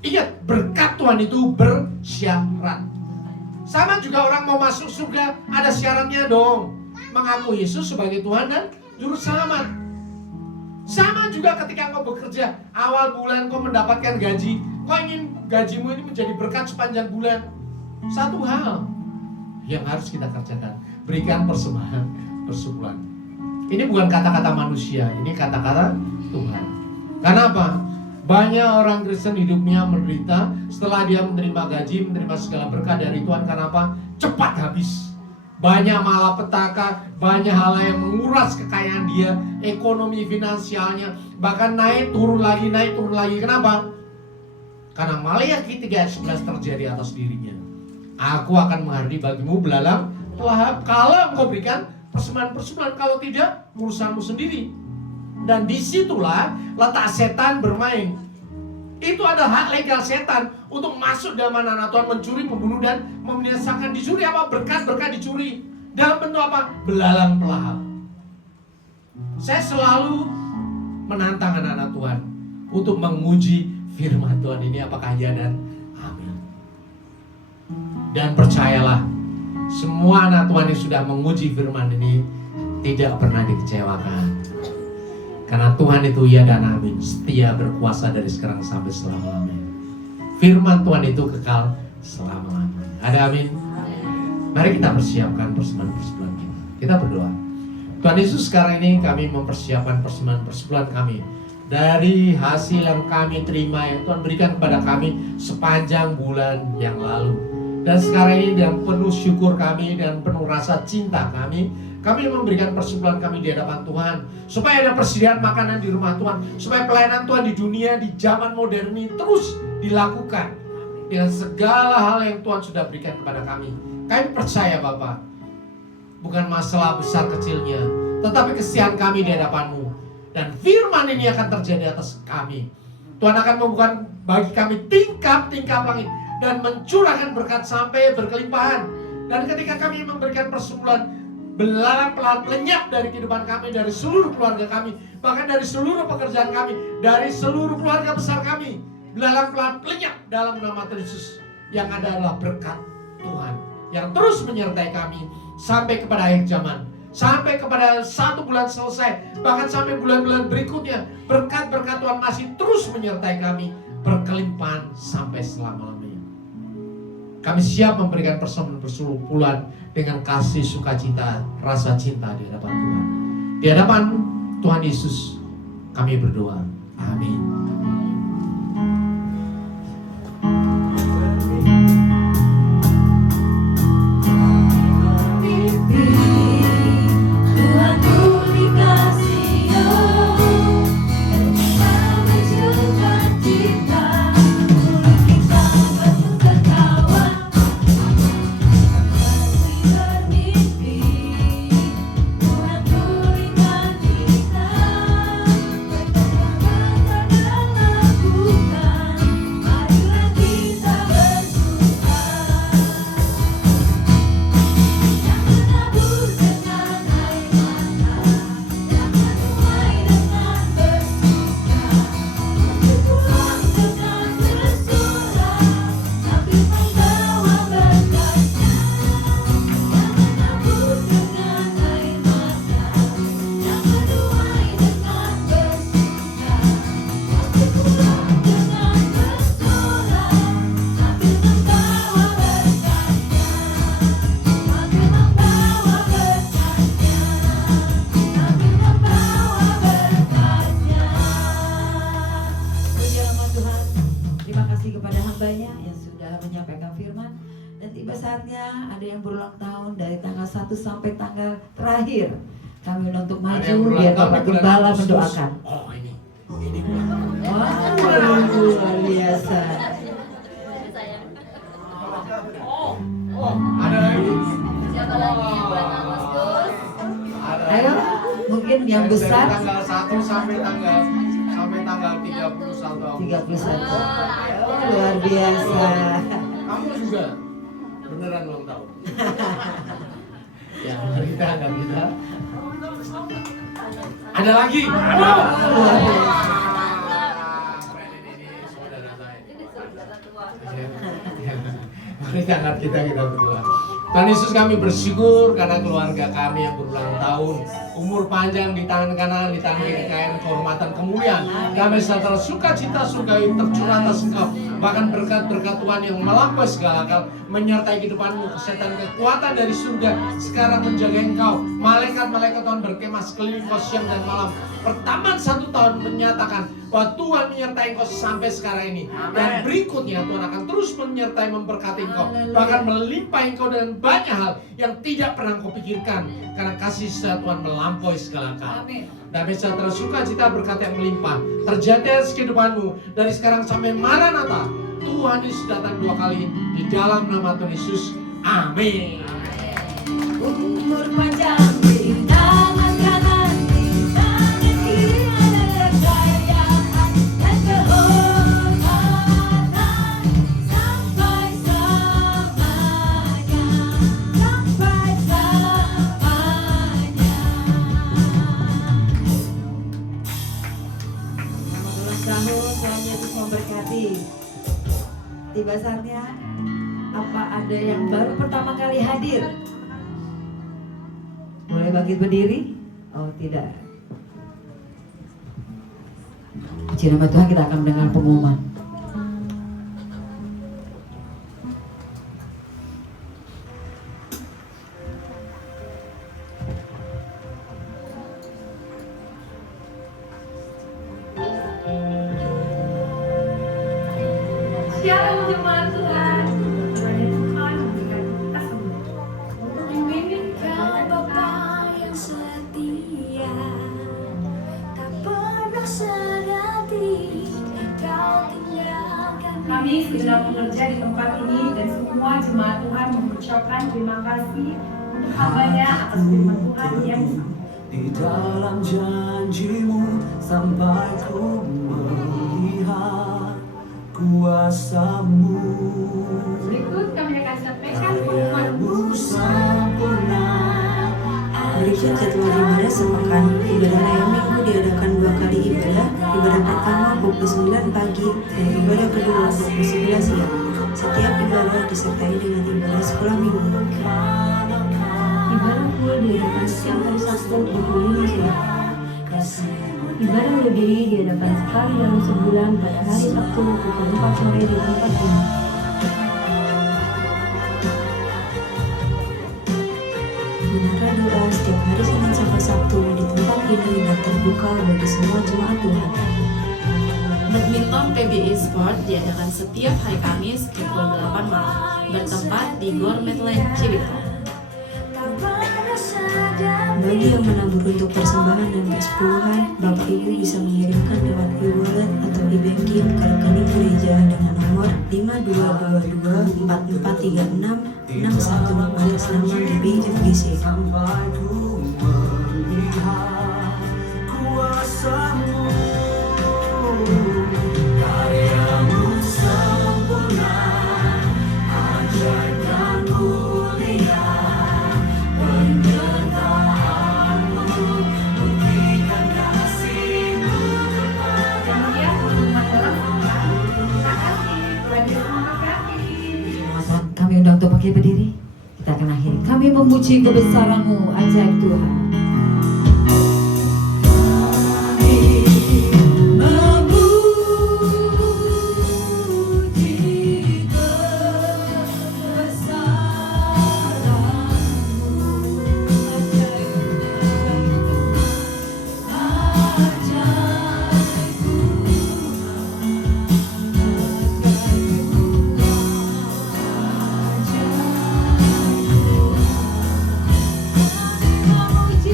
ingat berkat Tuhan itu bersyarat. Sama juga orang mau masuk surga, ada syaratnya dong. Mengaku Yesus sebagai Tuhan dan Juru Selamat. Sama juga ketika kau bekerja, awal bulan kau mendapatkan gaji, kau ingin gajimu ini menjadi berkat sepanjang bulan. Satu hal yang harus kita kerjakan, berikan persembahan persepuluhan. Ini bukan kata-kata manusia, ini kata-kata Tuhan. Karena apa? Banyak orang Kristen hidupnya menderita setelah dia menerima gaji, menerima segala berkat dari Tuhan. Karena apa? Cepat habis. Banyak malapetaka, banyak hal yang menguras kekayaan dia, ekonomi finansialnya, bahkan naik turun lagi. Kenapa? Karena Maliaki 3:11 terjadi atas dirinya. Aku akan menghardi bagimu belalang pelahap kalau engkau berikan persembahan, kalau tidak urusanmu sendiri. Dan disitulah letak setan bermain. Itu ada hak legal setan untuk masuk dalam anak Tuhan, mencuri, membunuh, dan membinasakan. Dicuri apa? Berkat dicuri. Dalam bentuk apa? Belalang pelahap. Saya selalu menantang anak-anak Tuhan untuk menguji firman Tuhan ini apakah ya dan amin. Dan percayalah, semua anak Tuhan yang sudah menguji firman ini tidak pernah dikecewakan. Karena Tuhan itu ya dan amin, setia berkuasa dari sekarang sampai selama-lamanya. Firman Tuhan itu kekal selama-lamanya. Ada amin? Mari kita persiapkan persembahan persepuluhan kita. Kita berdoa. Tuhan Yesus, sekarang ini kami mempersiapkan persembahan persepuluhan kami dari hasil yang kami terima yang Tuhan berikan kepada kami sepanjang bulan yang lalu. Dan sekarang ini dengan penuh syukur kami dan penuh rasa cinta kami memberikan persepuluhan kami di hadapan Tuhan, supaya ada persediaan makanan di rumah Tuhan, supaya pelayanan Tuhan di dunia di zaman modern ini terus dilakukan dengan segala hal yang Tuhan sudah berikan kepada kami. Kami percaya Bapak, bukan masalah besar kecilnya, tetapi kesetiaan kami di hadapan-Mu, dan firman ini akan terjadi atas kami. Tuhan akan membuka bagi kami tingkap-tingkap langit dan mencurahkan berkat sampai berkelimpahan. Dan ketika kami memberikan persepuluhan, belalang pelahap lenyap dari kehidupan kami, dari seluruh keluarga kami, bahkan dari seluruh pekerjaan kami, dari seluruh keluarga besar kami. Belalang pelahap lenyap dalam nama Tuhan Yesus. Yang ada adalah berkat Tuhan yang terus menyertai kami sampai kepada akhir zaman, sampai kepada 1 bulan selesai, bahkan sampai bulan-bulan berikutnya. Berkat-berkat Tuhan masih terus menyertai kami, berkelimpahan sampai selama-lamanya. Kami siap memberikan persepuluhan dengan kasih, sukacita, rasa cinta di hadapan Tuhan. Di hadapan Tuhan Yesus kami berdoa. Amin. Sampai tanggal terakhir kami untuk maju biar Bapak Gembala mendoakan. Oh ini Wah, luar biasa. yang Dari besar tanggal 1 sampai tanggal 31 31. Oh, luar biasa. Kamu juga beneran ulang tahun. Ya, mari kita angkat kita. Ada lagi? Ada. Luar biasa. Saudara saya. Mari kita angkat kita berdoa. Tuhan Yesus, kami bersyukur karena keluarga kami yang berulang tahun, umur panjang di tangan kanan, di tangan kiri, kekayaan, kehormatan, kemuliaan, damai sejahtera, sukacita, surgawi tercurah atas Engkau. Bahkan berkat-berkat Tuhan yang melampaui segala akal menyertai kehidupanmu, kesehatan, kekuatan dari surga sekarang menjaga Engkau. Malaikat-malaikat Tuhan berkemah sekeliling Engkau siang dan malam. Pertamaan 1 tahun menyatakan bahwa Tuhan menyertai Engkau sampai sekarang ini. Dan berikutnya Tuhan akan terus menyertai, memberkati Engkau, bahkan melimpahi Engkau dengan banyak hal yang tidak pernah Engkau pikirkan, karena kasih setia Tuhan melampaui segala akal. Damai sejahtera, sukacita, berkat yang melimpah terjadi atas kehidupanmu dari sekarang sampai Maranatha. Tuhan Yesus datang 2 kali di dalam nama Tuhan Yesus. Amin. Umur panjang di tangan kanan, di tangan kiri ada kekayaan dan kehormatan sampai selamanya, sampai selamanya. Selamat ulang tahun, Tuhan Yesus memberkati. Tiba saatnya, apa ada yang baru pertama kali hadir? Boleh bangkit berdiri? Oh tidak. Puji nama Tuhan, kita akan mendengar pengumuman. Shalom jemaat Tuhan. Kiranya Tuhan memberkati kita semua. Untuk membimbing Kau Bapa yang setia, tak pernah serati, Kau tinggalkan kami segenap pekerja di tempat ini dan semua jemaat Tuhan mengucapkan terima kasih untuk hambanya atas firman Tuhan yang Di dalam janjimu sampai ku melihat kuasamu. berikut kami akan sampaikan pengumuman Sempurna. Berikut jadwal ibadah sepekan. Ibadah raya minggu diadakan 2 kali ibadah. Ibadah pertama pukul 9 pagi dan ibadah kedua pukul 11 siang. Setiap ibadah disertai dengan ibadah sekolah minggu. Ibadah full diadakan setiap hari Sabtu pukul 5 siang. Ibadah undur diri diadakan sekali dalam sebulan pada hari Sabtu pukul 4 sore di tempat ini. Menara doa setiap hari Senin sampai Sabtu di tempat ini dan terbuka bagi semua jemaat Tuhan. Badminton PBI Sport diadakan setiap hari Kamis pukul 8 malam, bertempat di Gor Medland Cibitung. Bagi yang menabur untuk persembahan dan persepuluhan, Bapak Ibu bisa mengirimkan lewat e-wallet atau e-banking ke rekening gereja dengan nomor 5224436611 atas nama GBFGC. Sampai ku melihat kuasamu. Karyamu sempurna, ajaib dan mulia. Penyertaanmu buktikan kasihmu Demikian pengumuman dalam sepekan. Terima kasih. Tuhan Yesus memberkati. Tuhan, kami undang untuk bangkit berdiri. Kita akan akhiri. Kami memuji kebesaran-Mu, ajaib Tuhan. Memuji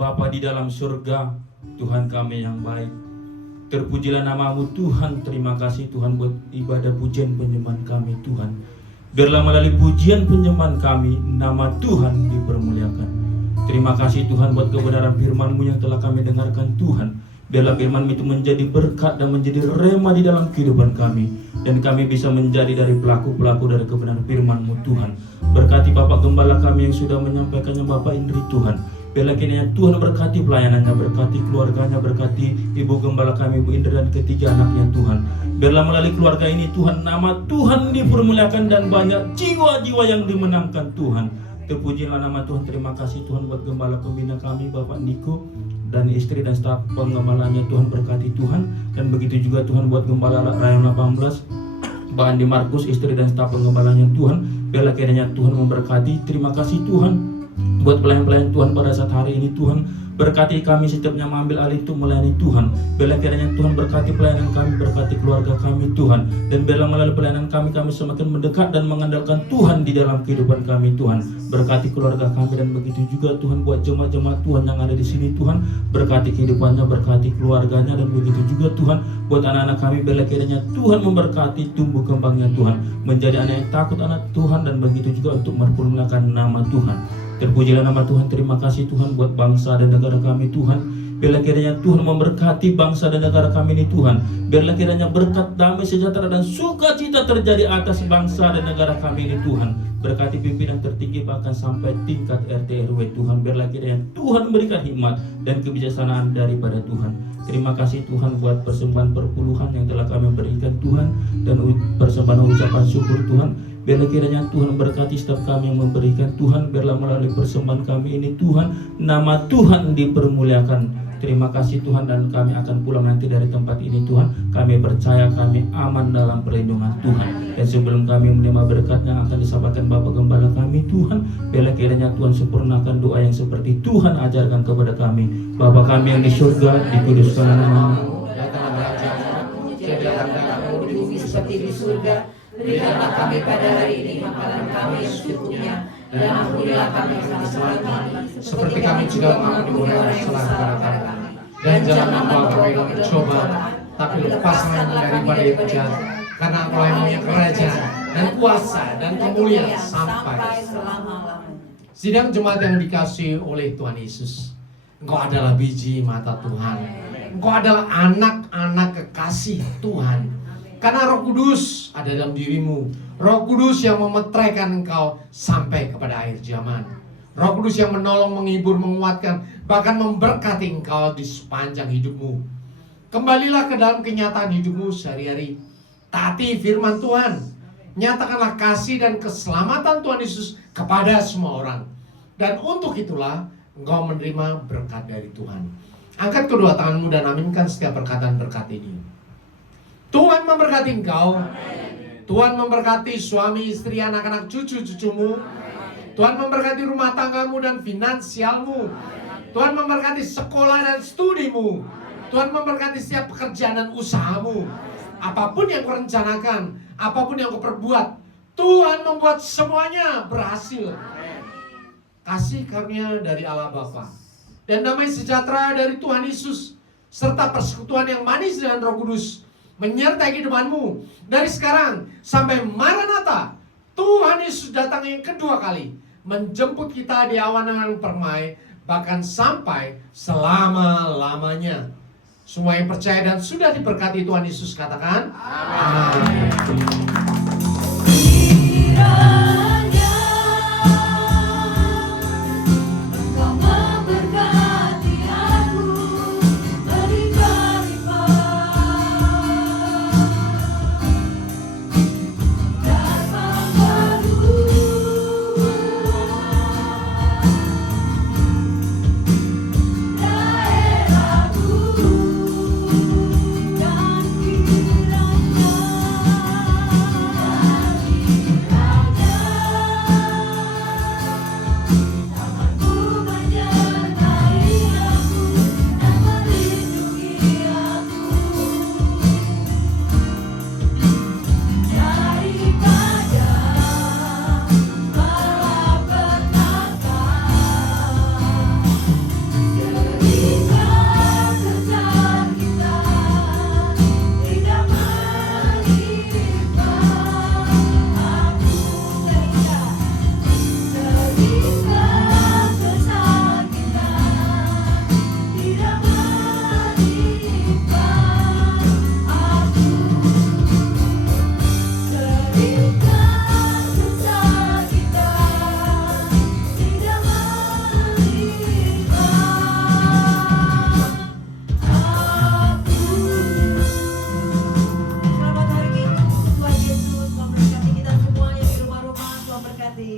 Bapa di dalam surga, Tuhan kami yang baik. Terpujilah nama-Mu Tuhan. Terima kasih Tuhan buat ibadah pujian penyembahan kami Tuhan. Biarlah melalui pujian penyembahan kami, nama Tuhan dipermuliakan. Terima kasih Tuhan buat kebenaran firman-Mu yang telah kami dengarkan Tuhan. Biarlah firman itu menjadi berkat dan menjadi rema di dalam kehidupan kami. Dan kami bisa menjadi dari pelaku-pelaku dari kebenaran firman-Mu Tuhan. Berkati Bapak Gembala kami yang sudah menyampaikannya Bapak Indri Tuhan. Biarlah kiranya Tuhan berkati pelayanannya, berkati keluarganya, berkati Ibu Gembala kami, Ibu Indri dan ketiga anaknya Tuhan. Biarlah melalui keluarga ini Tuhan, nama Tuhan dipermuliakan dan banyak jiwa-jiwa yang dimenangkan Tuhan. Terpujilah nama Tuhan. Terima kasih Tuhan buat Gembala pembina kami Bapak Niko dan istri dan staf penggembalanya. Tuhan berkati Tuhan. Dan begitu juga Tuhan buat Gembala Rayon 18 Mbak Andi Markus, istri dan staf penggembalanya Tuhan. Biarlah kiranya Tuhan memberkati. Terima kasih Tuhan buat pelayan-pelayan Tuhan pada saat hari ini Tuhan. Berkati kami setiapnya mengambil alih untuk melayani Tuhan. Biarlah kiranya Tuhan berkati pelayanan kami, berkati keluarga kami Tuhan. Dan biarlah melalui pelayanan kami semakin mendekat dan mengandalkan Tuhan di dalam kehidupan kami Tuhan. Berkati keluarga kami dan begitu juga Tuhan buat jemaat-jemaat Tuhan yang ada di sini Tuhan. Berkati kehidupannya, berkati keluarganya dan begitu juga Tuhan buat anak-anak kami. Biarlah kiranya Tuhan memberkati tumbuh kembangnya Tuhan. Menjadi anak yang takut anak Tuhan dan begitu juga untuk mempermuliakan nama Tuhan. Terpujilah nama Tuhan. Terima kasih Tuhan buat bangsa dan negara kami Tuhan. Biarlah kiranya Tuhan memberkati bangsa dan negara kami ini Tuhan. Biarlah kiranya berkat, damai, sejahtera dan sukacita terjadi atas bangsa dan negara kami ini Tuhan. Berkati pimpinan tertinggi bahkan sampai tingkat RT RW Tuhan. Biarlah kiranya Tuhan memberikan hikmat dan kebijaksanaan daripada Tuhan. Terima kasih Tuhan buat persembahan perpuluhan yang telah kami berikan Tuhan. Dan persembahan ucapan syukur Tuhan. Biarlah kiranya Tuhan berkati setiap kami yang memberikan Tuhan. Biarlah melalui persembahan kami ini Tuhan, nama Tuhan dipermuliakan. Terima kasih Tuhan. Dan kami akan pulang nanti dari tempat ini Tuhan. Kami percaya kami aman dalam perlindungan Tuhan. Dan sebelum kami menerima berkat yang akan disampaikan Bapak Gembala kami Tuhan, biarlah kiranya Tuhan sempurnakan doa yang seperti Tuhan ajarkan kepada kami. Bapa kami yang di surga, dikuduskan nama-Mu. Datanglah kerajaan-Mu, jadilah kehendak-Mu di bumi seperti di surga. Berikanlah kami pada hari ini makanan kami yang secukupnya, dan ampunilah kami kesalahan kami, seperti kami juga mengampuni orang yang bersalah kepada kami. Dan jangan membawa kami dalam pencobaan, tapi lepaslah kami daripada yang jahat. Karena Engkau yang punya kerajaan dan kuasa dan kemuliaan sampai selama-lamanya. Sidang jemaat yang dikasihi oleh Tuhan Yesus, Engkau adalah biji mata Tuhan. Engkau adalah anak-anak kekasih Tuhan. Karena Roh Kudus ada dalam dirimu. Roh Kudus yang memetraikan engkau sampai kepada akhir zaman. Roh Kudus yang menolong, menghibur, menguatkan, bahkan memberkati engkau di sepanjang hidupmu. Kembalilah ke dalam kenyataan hidupmu sehari-hari. Taati firman Tuhan. Nyatakanlah kasih dan keselamatan Tuhan Yesus kepada semua orang. Dan untuk itulah engkau menerima berkat dari Tuhan. Angkat kedua tanganmu dan aminkan setiap perkataan berkat ini. Tuhan memberkati engkau. Tuhan memberkati suami, istri, anak-anak, cucu-cucumu. Tuhan memberkati rumah tanggamu dan finansialmu. Tuhan memberkati sekolah dan studimu. Tuhan memberkati setiap pekerjaan dan usahamu. Apapun yang kau rencanakan, apapun yang kau perbuat, Tuhan membuat semuanya berhasil. Kasih karunia dari Allah Bapa dan damai sejahtera dari Tuhan Yesus serta persekutuan yang manis dengan Roh Kudus menyertai kehidupanmu dari sekarang sampai Maranatha. Tuhan Yesus datang yang kedua kali menjemput kita di awan yang permai, bahkan sampai selama-lamanya. Semua yang percaya dan sudah diberkati Tuhan Yesus katakan amin.